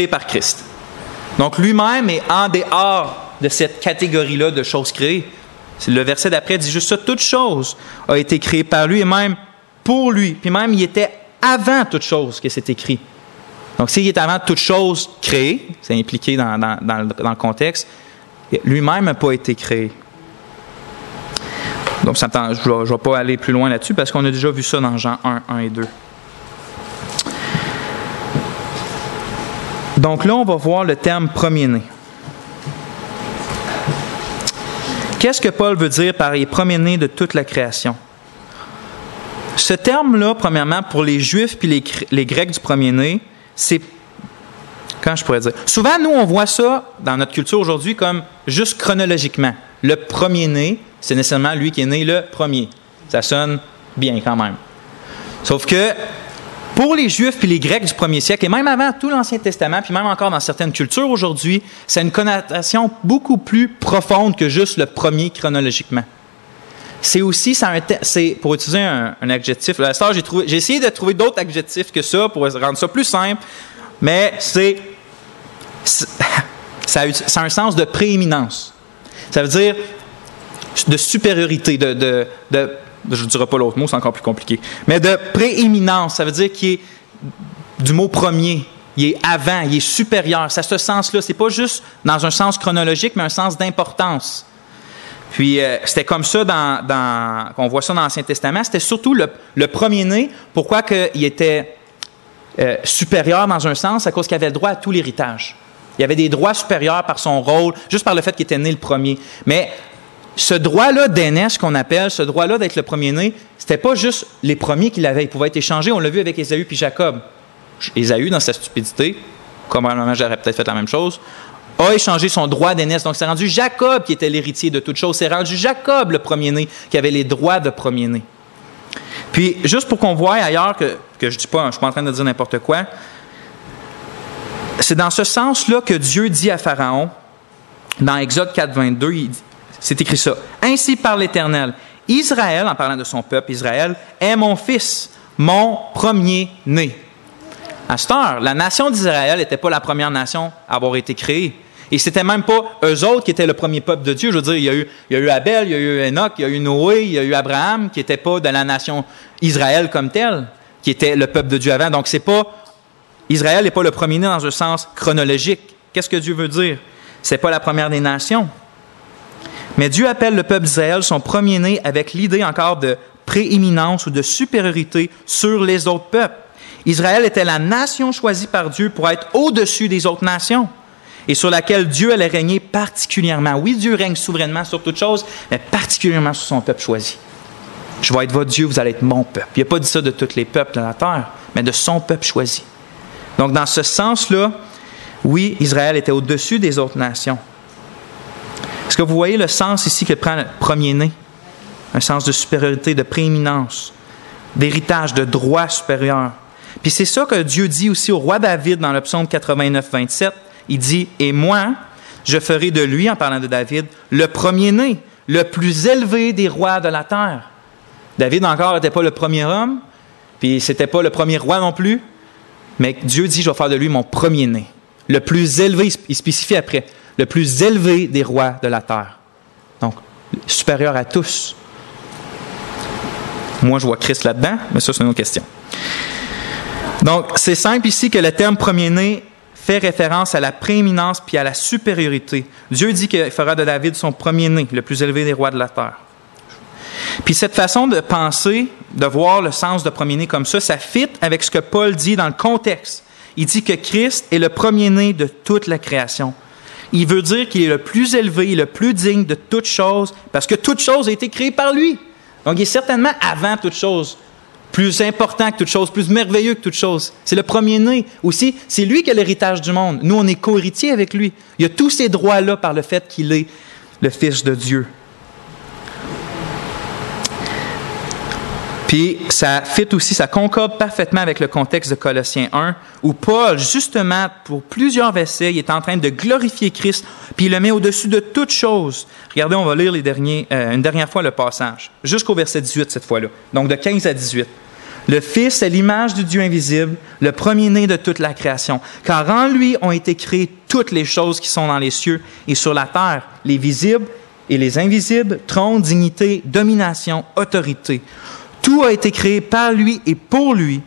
par Christ. Donc, lui-même est en dehors de cette catégorie-là de choses créées. Le verset d'après dit juste ça. Toute chose a été créée par lui et même pour lui. Puis même, il était avant toute chose que c'est écrit. Donc, s'il est avant toute chose créée, c'est impliqué dans le contexte, lui-même n'a pas été créé. Donc, je ne vais pas aller plus loin là-dessus parce qu'on a déjà vu ça dans Jean 1, 1 et 2. Donc là, on va voir le terme premier-né. Qu'est-ce que Paul veut dire par les premiers-nés de toute la création? Ce terme-là, premièrement, pour les Juifs puis les Grecs du premier-né, c'est... Comment je pourrais dire? Souvent, nous, on voit ça dans notre culture aujourd'hui comme juste chronologiquement. Le premier-né, c'est nécessairement lui qui est né le premier. Ça sonne bien quand même. Sauf que pour les Juifs puis les Grecs du premier siècle, et même avant tout l'Ancien Testament, puis même encore dans certaines cultures aujourd'hui, c'est une connotation beaucoup plus profonde que juste le premier chronologiquement. C'est aussi, c'est pour utiliser un adjectif, là, j'ai essayé de trouver d'autres adjectifs que ça pour rendre ça plus simple, mais ça a un sens de prééminence. Ça veut dire de supériorité, je ne dirai pas l'autre mot, c'est encore plus compliqué. Mais de prééminence, ça veut dire qu'il est du mot premier. Il est avant, il est supérieur. C'est à ce sens-là. Ce n'est pas juste dans un sens chronologique, mais un sens d'importance. Puis, c'était comme ça qu'on voit ça dans l'Ancien Testament. C'était surtout le premier-né. Pourquoi il était supérieur dans un sens? À cause qu'il avait le droit à tout l'héritage. Il avait des droits supérieurs par son rôle, juste par le fait qu'il était né le premier. Mais ce droit-là d'aînesse qu'on appelle, ce droit-là d'être le premier-né, c'était pas juste les premiers qui l'avaient. Il pouvait être échangé. On l'a vu avec Ésaü puis Jacob. Ésaü, dans sa stupidité, probablement j'aurais peut-être fait la même chose, a échangé son droit d'aînesse. Donc, c'est rendu Jacob qui était l'héritier de toute chose. C'est rendu Jacob le premier-né qui avait les droits de premier-né. Puis, juste pour qu'on voie ailleurs que je ne dis pas, je ne suis pas en train de dire n'importe quoi, c'est dans ce sens-là que Dieu dit à Pharaon, dans Exode 4, 22, c'est écrit ça. « Ainsi parle l'Éternel. Israël, en parlant de son peuple, Israël, est mon fils, mon premier-né. » À cette heure, la nation d'Israël n'était pas la première nation à avoir été créée. Et c'était même pas eux autres qui étaient le premier peuple de Dieu. Je veux dire, il y a eu Abel, il y a eu Enoch, il y a eu Noé, il y a eu Abraham, qui n'étaient pas de la nation Israël comme telle, qui était le peuple de Dieu avant. Donc, Israël n'est pas le premier-né dans un sens chronologique. Qu'est-ce que Dieu veut dire? Ce n'est pas la première des nations. Mais Dieu appelle le peuple d'Israël son premier-né avec l'idée encore de prééminence ou de supériorité sur les autres peuples. Israël était la nation choisie par Dieu pour être au-dessus des autres nations et sur laquelle Dieu allait régner particulièrement. Oui, Dieu règne souverainement sur toutes choses, mais particulièrement sur son peuple choisi. Je vais être votre Dieu, vous allez être mon peuple. Il n'a pas dit ça de tous les peuples de la terre, mais de son peuple choisi. Donc, dans ce sens-là, oui, Israël était au-dessus des autres nations. Est-ce que vous voyez le sens ici que prend le premier-né? Un sens de supériorité, de prééminence, d'héritage, de droit supérieur. Puis c'est ça que Dieu dit aussi au roi David dans le psaume 89, 27. Il dit, « Et moi, je ferai de lui, en parlant de David, le premier-né, le plus élevé des rois de la terre. » David encore n'était pas le premier homme, puis c'était pas le premier roi non plus, mais Dieu dit, « Je vais faire de lui mon premier-né. » Le plus élevé, il spécifie après, le plus élevé des rois de la terre. Donc, supérieur à tous. Moi, je vois Christ là-dedans, mais ça, c'est une autre question. Donc, c'est simple ici que le terme premier-né fait référence à la prééminence puis à la supériorité. Dieu dit qu'il fera de David son premier-né, le plus élevé des rois de la terre. Puis cette façon de penser, de voir le sens de premier-né comme ça fit avec ce que Paul dit dans le contexte. Il dit que Christ est le premier-né de toute la création. Il veut dire qu'il est le plus élevé, le plus digne de toute chose, parce que toute chose a été créée par lui. Donc, il est certainement avant toute chose, plus important que toute chose, plus merveilleux que toute chose. C'est le premier-né. Aussi, c'est lui qui a l'héritage du monde. Nous, on est co-héritiers avec lui. Il a tous ces droits-là par le fait qu'il est le Fils de Dieu. Puis, ça fit aussi, ça concorde parfaitement avec le contexte de Colossiens 1, où Paul, justement, pour plusieurs versets, il est en train de glorifier Christ, puis il le met au-dessus de toute chose. Regardez, on va lire une dernière fois le passage, jusqu'au verset 18 cette fois-là, donc de 15 à 18. Le Fils est l'image du Dieu invisible, le premier-né de toute la création, car en lui ont été créées toutes les choses qui sont dans les cieux et sur la terre, les visibles et les invisibles, trône, dignité, domination, autorité. Tout a été créé par lui et pour lui.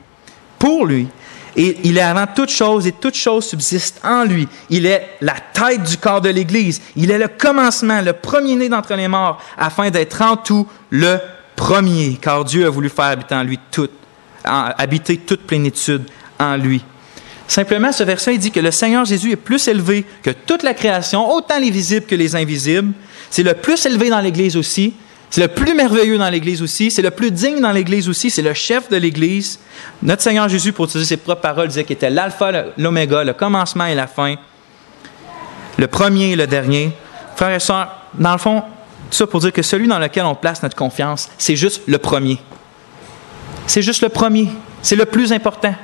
Et il est avant toute chose et toute chose subsiste en lui. Il est la tête du corps de l'Église. Il est le commencement, le premier-né d'entre les morts, afin d'être en tout le premier. Car Dieu a voulu faire habiter toute plénitude en lui. Simplement, ce verset il dit que le Seigneur Jésus est plus élevé que toute la création, autant les visibles que les invisibles. C'est le plus élevé dans l'Église aussi. C'est le plus merveilleux dans l'Église aussi. C'est le plus digne dans l'Église aussi. C'est le chef de l'Église. Notre Seigneur Jésus, pour utiliser ses propres paroles, disait qu'il était l'alpha, l'oméga, le commencement et la fin, le premier et le dernier. Frères et sœurs, dans le fond, tout ça pour dire que celui dans lequel on place notre confiance, c'est juste le premier. C'est juste le premier. C'est le plus important.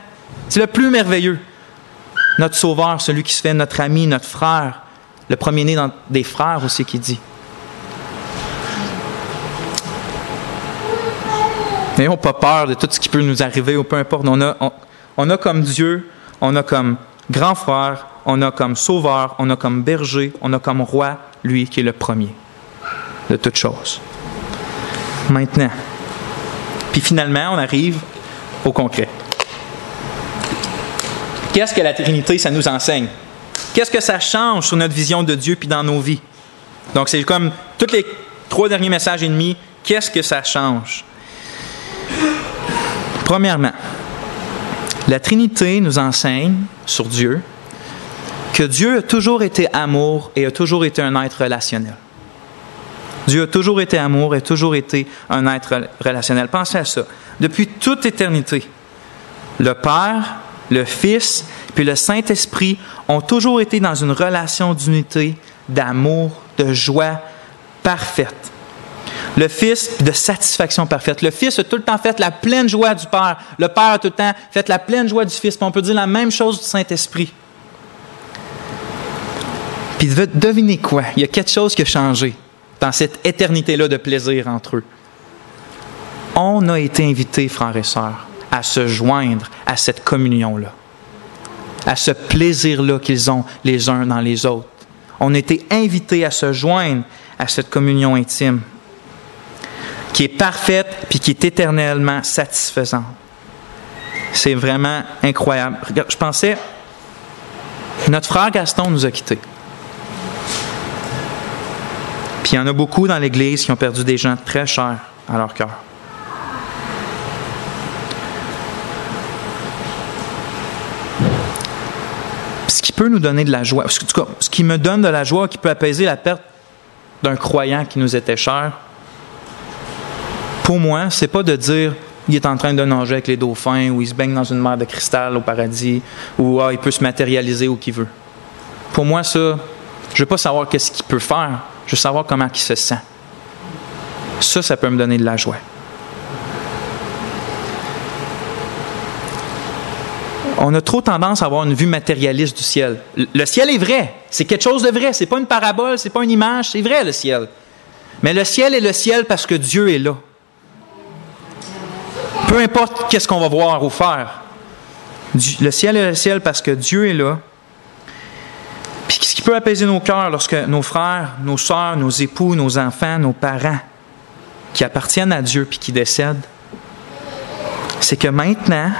C'est le plus merveilleux. Notre Sauveur, celui qui se fait notre ami, notre frère, le premier-né des frères aussi qui dit. N'ayons pas peur de tout ce qui peut nous arriver ou peu importe. On a comme Dieu, on a comme grand frère, on a comme sauveur, on a comme berger, on a comme roi, lui qui est le premier de toutes choses. Maintenant, puis finalement, on arrive au concret. Qu'est-ce que la Trinité, ça nous enseigne? Qu'est-ce que ça change sur notre vision de Dieu puis dans nos vies? Donc, c'est comme tous les 3 derniers messages et demi, qu'est-ce que ça change? Premièrement, la Trinité nous enseigne sur Dieu que Dieu a toujours été amour et a toujours été un être relationnel. Dieu a toujours été amour et a toujours été un être relationnel. Pensez à ça. Depuis toute éternité, le Père, le Fils, puis le Saint-Esprit ont toujours été dans une relation d'unité, d'amour, de joie parfaite. Le Fils, de satisfaction parfaite. Le Fils a tout le temps fait la pleine joie du Père. Le Père a tout le temps fait la pleine joie du Fils. Puis on peut dire la même chose du Saint-Esprit. Puis devinez quoi? Il y a quelque chose qui a changé dans cette éternité-là de plaisir entre eux. On a été invités, frères et sœurs, à se joindre à cette communion-là, à ce plaisir-là qu'ils ont les uns dans les autres. On a été invités à se joindre à cette communion intime qui est parfaite puis qui est éternellement satisfaisante. C'est vraiment incroyable. Regarde, je pensais, notre frère Gaston nous a quittés. Puis il y en a beaucoup dans l'Église qui ont perdu des gens très chers à leur cœur. peut nous donner de la joie, en tout cas, ce qui me donne de la joie, qui peut apaiser la perte d'un croyant qui nous était cher, pour moi, c'est pas de dire il est en train de nager avec les dauphins ou il se baigne dans une mer de cristal au paradis ou il peut se matérialiser où qu'il veut. Pour moi, ça, je ne veux pas savoir qu'est-ce qu'il peut faire, je veux savoir comment il se sent. Ça peut me donner de la joie. On a trop tendance à avoir une vue matérialiste du ciel. Le ciel est vrai, c'est quelque chose de vrai, c'est pas une parabole, c'est pas une image, c'est vrai le ciel. Mais le ciel est le ciel parce que Dieu est là. Peu importe qu'est-ce qu'on va voir ou faire. Le ciel est le ciel parce que Dieu est là. Puis ce qui peut apaiser nos cœurs lorsque nos frères, nos sœurs, nos époux, nos enfants, nos parents qui appartiennent à Dieu puis qui décèdent, c'est que maintenant,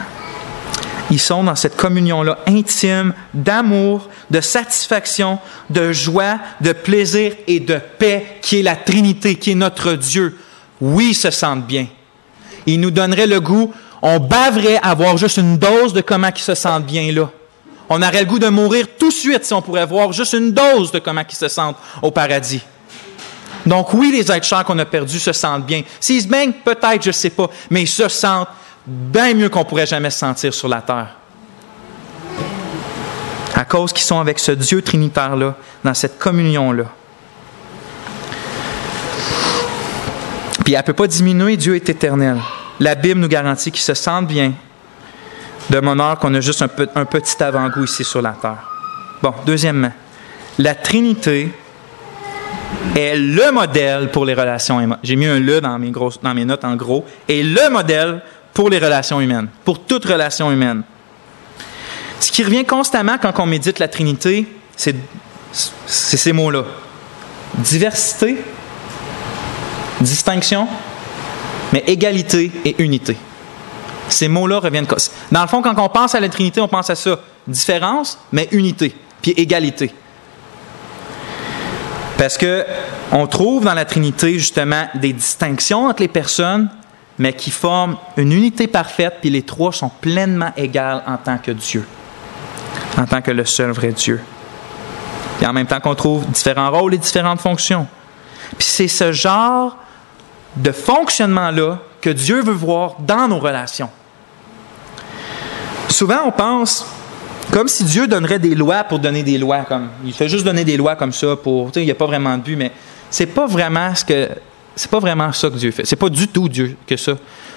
ils sont dans cette communion-là intime, d'amour, de satisfaction, de joie, de plaisir et de paix qui est la Trinité, qui est notre Dieu. Oui, ils se sentent bien. Il nous donnerait le goût, on baverait à avoir juste une dose de comment ils se sentent bien là. On aurait le goût de mourir tout de suite si on pourrait voir juste une dose de comment ils se sentent au paradis. Donc oui, les êtres chers qu'on a perdus se sentent bien. S'ils se baignent, peut-être, je ne sais pas, mais ils se sentent bien mieux qu'on pourrait jamais se sentir sur la terre. À cause qu'ils sont avec ce Dieu trinitaire-là, dans cette communion-là. Puis elle ne peut pas diminuer, Dieu est éternel. La Bible nous garantit qu'ils se sentent bien de mon art qu'on a juste un petit avant-goût ici sur la terre. Bon, deuxièmement, la Trinité est le modèle pour les relations humaines. J'ai mis un « le » dans mes notes en gros. Est le modèle pour les relations humaines, pour toute relation humaine. Ce qui revient constamment quand on médite la Trinité, c'est ces mots-là. Diversité, distinction, mais égalité et unité. Ces mots-là reviennent. Dans le fond, quand on pense à la Trinité, on pense à ça. Différence, mais unité, puis égalité. Parce qu'on trouve dans la Trinité, justement, des distinctions entre les personnes, mais qui forment une unité parfaite, puis les trois sont pleinement égales en tant que Dieu, en tant que le seul vrai Dieu. Et en même temps qu'on trouve différents rôles et différentes fonctions. Puis c'est ce genre de fonctionnement-là que Dieu veut voir dans nos relations. Souvent, on pense comme si Dieu donnerait des lois pour donner des lois. Il fait juste donner des lois comme ça pour... Il n'y a pas vraiment de but, mais c'est pas vraiment ça que Dieu fait. C'est pas du tout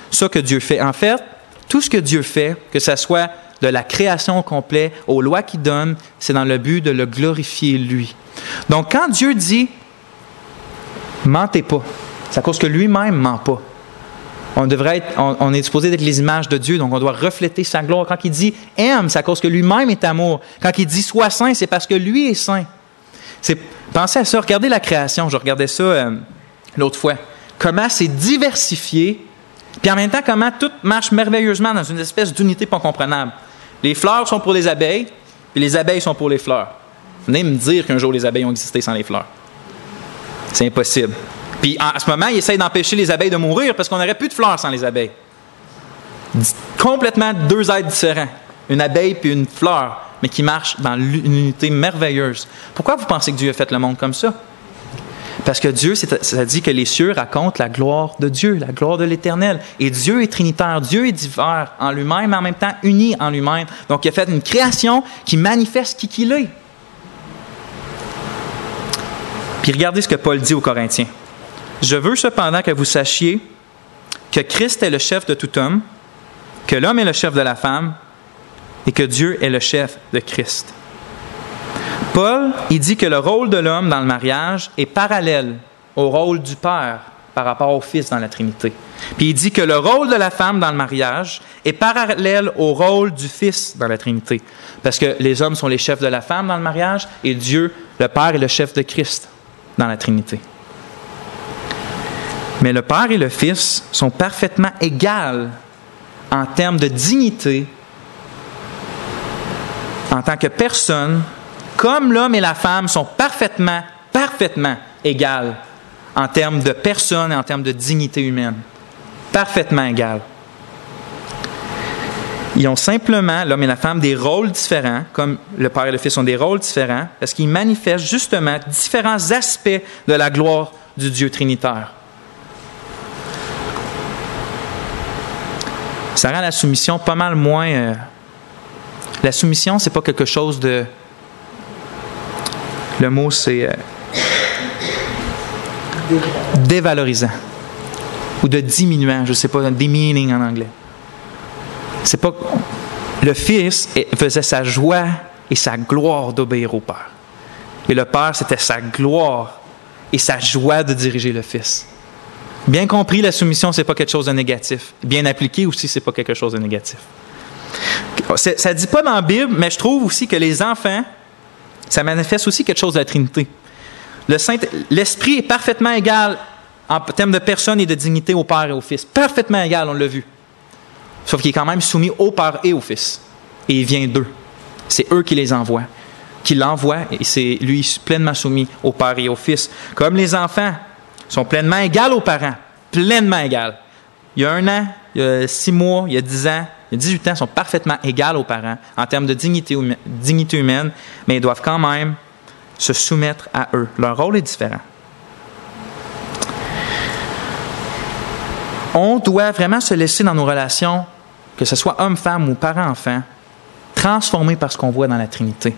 ça que Dieu fait. En fait, tout ce que Dieu fait, que ce soit de la création au complet, aux lois qu'il donne, c'est dans le but de le glorifier lui. Donc, quand Dieu dit « mentez pas », c'est à cause que lui-même ne ment pas. On est supposé d'être les images de Dieu, donc on doit refléter sa gloire. Quand il dit « aime », c'est à cause que lui-même est amour. Quand il dit « sois saint », c'est parce que lui est saint. Pensez à ça, regardez la création. Je regardais ça l'autre fois. Comment c'est diversifié, puis en même temps, comment tout marche merveilleusement dans une espèce d'unité pas comprenable. Les fleurs sont pour les abeilles, puis les abeilles sont pour les fleurs. Venez me dire qu'un jour les abeilles ont existé sans les fleurs. C'est impossible. Puis à ce moment, ils essayent d'empêcher les abeilles de mourir parce qu'on n'aurait plus de fleurs sans les abeilles. Complètement deux êtres différents. Une abeille puis une fleur, mais qui marchent dans une unité merveilleuse. Pourquoi vous pensez que Dieu a fait le monde comme ça? Parce que Dieu, ça dit que les cieux racontent la gloire de Dieu, la gloire de l'Éternel. Et Dieu est trinitaire, Dieu est divers en lui-même, mais en même temps uni en lui-même. Donc il a fait une création qui manifeste qui qu'il est. Puis regardez ce que Paul dit aux Corinthiens. Je veux cependant que vous sachiez que Christ est le chef de tout homme, que l'homme est le chef de la femme et que Dieu est le chef de Christ. Paul, il dit que le rôle de l'homme dans le mariage est parallèle au rôle du Père par rapport au Fils dans la Trinité. Puis il dit que le rôle de la femme dans le mariage est parallèle au rôle du Fils dans la Trinité. Parce que les hommes sont les chefs de la femme dans le mariage et Dieu, le Père, est le chef de Christ dans la Trinité. Mais le Père et le Fils sont parfaitement égaux en termes de dignité, en tant que personne, comme l'homme et la femme sont parfaitement égales en termes de personne et en termes de dignité humaine. Parfaitement égales. Ils ont simplement, l'homme et la femme, des rôles différents, comme le Père et le Fils ont des rôles différents, parce qu'ils manifestent justement différents aspects de la gloire du Dieu trinitaire. Ça rend la soumission pas mal moins... La soumission, c'est pas quelque chose de... Le mot, c'est... dévalorisant. Ou de diminuant, je ne sais pas, demeaning en anglais. C'est pas... Le Fils faisait sa joie et sa gloire d'obéir au Père. Et le Père, c'était sa gloire et sa joie de diriger le Fils. Bien compris, la soumission, ce n'est pas quelque chose de négatif. Bien appliqué aussi, ce n'est pas quelque chose de négatif. Ça ne dit pas dans la Bible, mais je trouve aussi que les enfants, ça manifeste aussi quelque chose de la Trinité. L'Esprit est parfaitement égal en termes de personne et de dignité au Père et au Fils. Parfaitement égal, on l'a vu. Sauf qu'il est quand même soumis au Père et au Fils. Et il vient d'eux. C'est eux qui les envoient. Qui l'envoient, et c'est lui pleinement soumis au Père et au Fils. Comme les enfants sont pleinement égaux aux parents. Pleinement égaux. Il y a 1 an, il y a 6 mois, il y a 10 ans, il y a 18 ans, ils sont parfaitement égaux aux parents en termes de dignité humaine, mais ils doivent quand même se soumettre à eux. Leur rôle est différent. On doit vraiment se laisser dans nos relations, que ce soit homme-femme ou parent-enfant, transformer par ce qu'on voit dans la Trinité.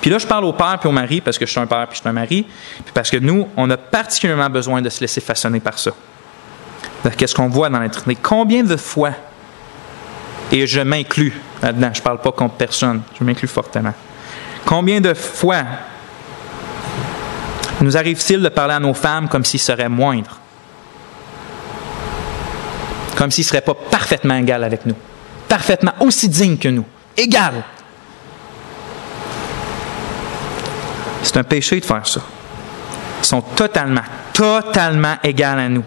Puis là, je parle au père puis au mari, parce que je suis un père puis je suis un mari, puis parce que nous, on a particulièrement besoin de se laisser façonner par ça. Qu'est-ce qu'on voit dans la Trinité? Combien de fois, et je m'inclus là-dedans, je ne parle pas contre personne, je m'inclus fortement. Combien de fois nous arrive-t-il de parler à nos femmes comme s'ils seraient moindres? Comme s'ils ne seraient pas parfaitement égales avec nous, parfaitement aussi dignes que nous, égales. C'est un péché de faire ça. Ils sont totalement égales à nous.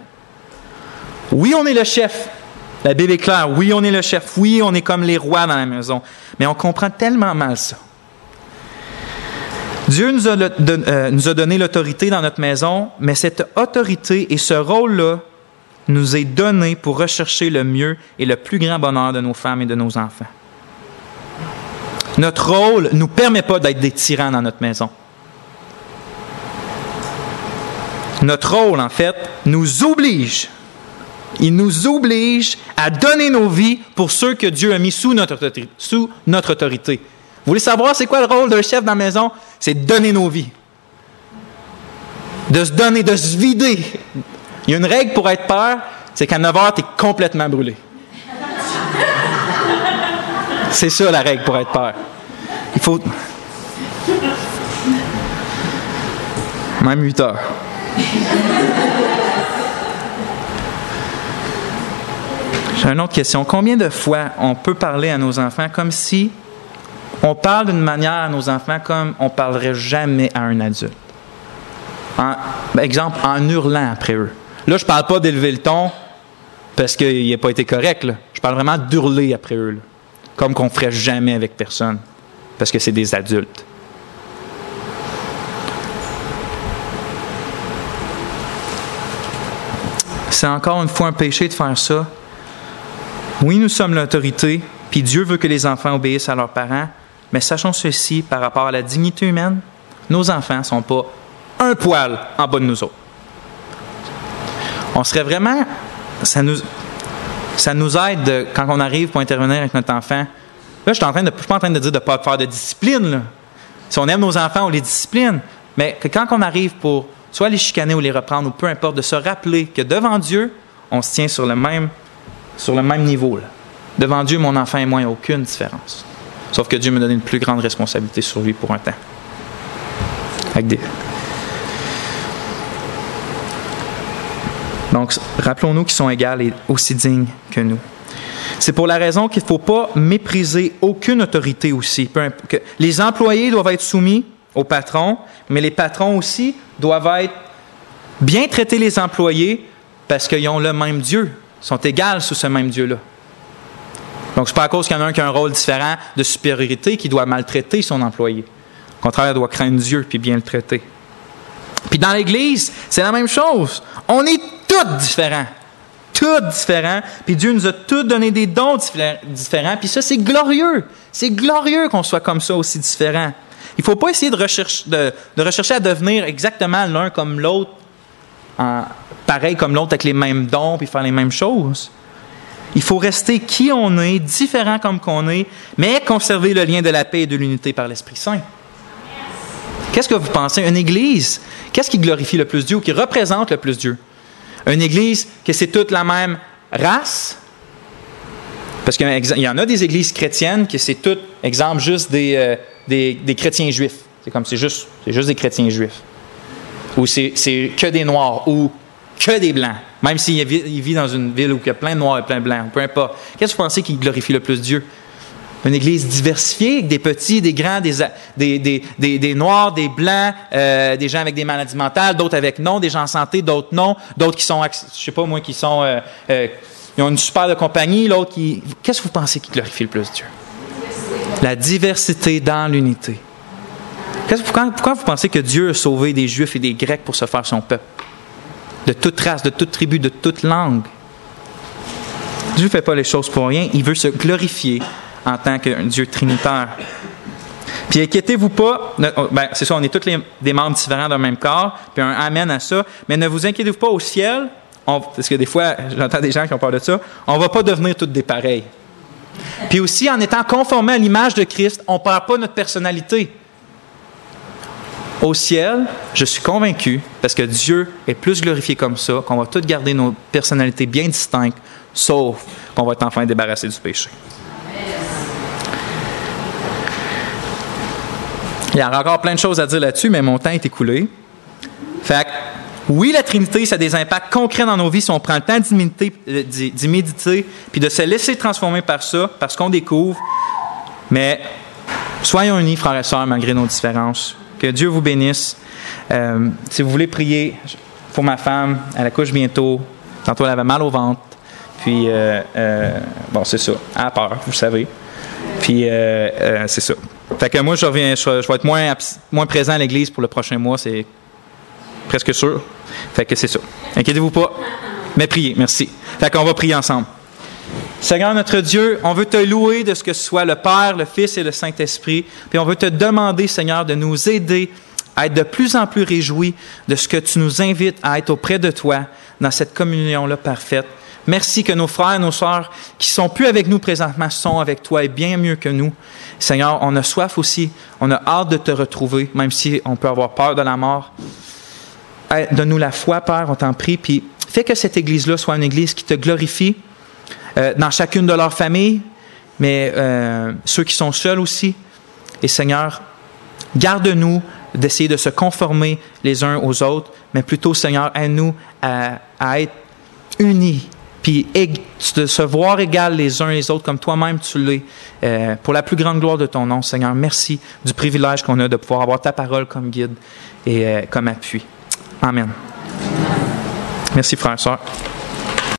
Oui, on est le chef. La Bible est claire. Oui, on est le chef. Oui, on est comme les rois dans la maison. Mais on comprend tellement mal ça. Dieu nous a donné l'autorité dans notre maison, mais cette autorité et ce rôle-là nous est donné pour rechercher le mieux et le plus grand bonheur de nos femmes et de nos enfants. Notre rôle ne nous permet pas d'être des tyrans dans notre maison. Notre rôle, en fait, nous oblige. Il nous oblige à donner nos vies pour ceux que Dieu a mis sous notre autorité. Vous voulez savoir c'est quoi le rôle d'un chef dans la maison? C'est de donner nos vies. De se donner, de se vider. Il y a une règle pour être père, c'est qu'à 9 heures, tu es complètement brûlé. C'est ça la règle pour être père. Il faut... Même 8 heures. J'ai une autre question. Combien de fois on peut parler à nos enfants comme si on parle d'une manière à nos enfants comme on ne parlerait jamais à un adulte? Exemple, en hurlant après eux. Là, je ne parle pas d'élever le ton parce qu'il n'a pas été correct. Là. Je parle vraiment d'hurler après eux. Là. Comme qu'on ne ferait jamais avec personne. Parce que c'est des adultes. C'est encore une fois un péché de faire ça. Oui, nous sommes l'autorité, puis Dieu veut que les enfants obéissent à leurs parents, mais sachons ceci par rapport à la dignité humaine, nos enfants ne sont pas un poil en bas de nous autres. On serait vraiment... Ça nous aide quand on arrive pour intervenir avec notre enfant. Là, je ne suis pas en train de dire de ne pas faire de discipline. Là. Si on aime nos enfants, on les discipline. Mais que quand on arrive pour soit les chicaner ou les reprendre, ou peu importe, de se rappeler que devant Dieu, on se tient sur le même niveau. Là. Devant Dieu, mon enfant et moi, il n'y a aucune différence. Sauf que Dieu me donne une plus grande responsabilité sur lui pour un temps. Donc, rappelons-nous qu'ils sont égaux et aussi dignes que nous. C'est pour la raison qu'il ne faut pas mépriser aucune autorité aussi. Les employés doivent être soumis au patron, mais les patrons aussi doivent bien traiter les employés parce qu'ils ont le même Dieu. Ils sont égaux sous ce même Dieu-là. Donc, ce n'est pas à cause qu'il y en a un qui a un rôle différent de supériorité qui doit maltraiter son employé. Au contraire, il doit craindre Dieu puis bien le traiter. Puis dans l'Église, c'est la même chose. On est tous différents. tous différents, puis Dieu nous a tous donné des dons différents, puis ça, c'est glorieux. C'est glorieux qu'on soit comme ça, aussi différents. Il ne faut pas essayer de rechercher à devenir exactement l'un comme l'autre, pareil comme l'autre avec les mêmes dons, puis faire les mêmes choses. Il faut rester qui on est, différent comme qu'on est, mais conserver le lien de la paix et de l'unité par l'Esprit Saint. Qu'est-ce que vous pensez? Une Église, qu'est-ce qui glorifie le plus Dieu ou qui représente le plus Dieu? Une Église que c'est toute la même race? Parce qu'il y en a des églises chrétiennes que c'est tout, exemple, juste des chrétiens juifs. C'est juste des chrétiens juifs. Ou c'est que des noirs ou que des blancs. Même s'il vit dans une ville où il y a plein de noirs et plein de blancs, peu importe. Qu'est-ce que vous pensez qui glorifie le plus Dieu? Une église diversifiée, avec des petits, des grands, des noirs, des blancs, des gens avec des maladies mentales, d'autres avec non, des gens en santé, d'autres non, d'autres qui sont, je sais pas moi, qui sont, ils ont une super de compagnie, l'autre qui... Qu'est-ce que vous pensez qui glorifie le plus Dieu? La diversité dans l'unité. Pourquoi vous pensez que Dieu a sauvé des Juifs et des Grecs pour se faire son peuple? De toute race, de toute tribu, de toute langue. Dieu ne fait pas les choses pour rien. Il veut se glorifier en tant qu'un Dieu trinitaire. Puis inquiétez-vous pas, c'est ça, on est tous des membres différents d'un même corps, puis un amen à ça, mais ne vous inquiétez-vous pas au ciel, parce que des fois, j'entends des gens qui ont peur de ça, on ne va pas devenir tous des pareils. Puis aussi, en étant conformés à l'image de Christ, on ne perd pas notre personnalité. Au ciel, je suis convaincu, parce que Dieu est plus glorifié comme ça, qu'on va tous garder nos personnalités bien distinctes, sauf qu'on va être enfin débarrassé du péché. Il y a encore plein de choses à dire là-dessus, mais mon temps est écoulé. Fait que, oui, la Trinité, ça a des impacts concrets dans nos vies si on prend le temps d'y méditer, puis de se laisser transformer par ça, parce qu'on découvre. Mais soyons unis, frères et sœurs, malgré nos différences. Que Dieu vous bénisse. Si vous voulez prier pour ma femme, elle accouche bientôt. Tantôt, elle avait mal au ventre. Puis, bon, c'est ça. Elle a peur, vous savez. Puis, c'est ça. Fait que moi, je vais être moins présent à l'église pour le prochain mois, c'est presque sûr. Fait que c'est ça. Inquiétez-vous pas, mais priez, merci. Fait qu'on va prier ensemble. Seigneur notre Dieu, on veut te louer de ce que ce soit le Père, le Fils et le Saint-Esprit, puis on veut te demander, Seigneur, de nous aider à être de plus en plus réjouis de ce que tu nous invites à être auprès de toi dans cette communion-là parfaite. Merci que nos frères et nos sœurs qui ne sont plus avec nous présentement sont avec toi et bien mieux que nous. Seigneur, on a soif aussi, on a hâte de te retrouver, même si on peut avoir peur de la mort. Donne-nous la foi, Père, on t'en prie, puis fais que cette Église-là soit une Église qui te glorifie dans chacune de leurs familles, mais ceux qui sont seuls aussi. Et Seigneur, garde-nous d'essayer de se conformer les uns aux autres, mais plutôt, Seigneur, aide-nous à être unis, puis de se voir égal les uns les autres comme toi-même tu l'es, pour la plus grande gloire de ton nom, Seigneur. Merci du privilège qu'on a de pouvoir avoir ta parole comme guide et comme appui. Amen. Merci, frères et sœurs.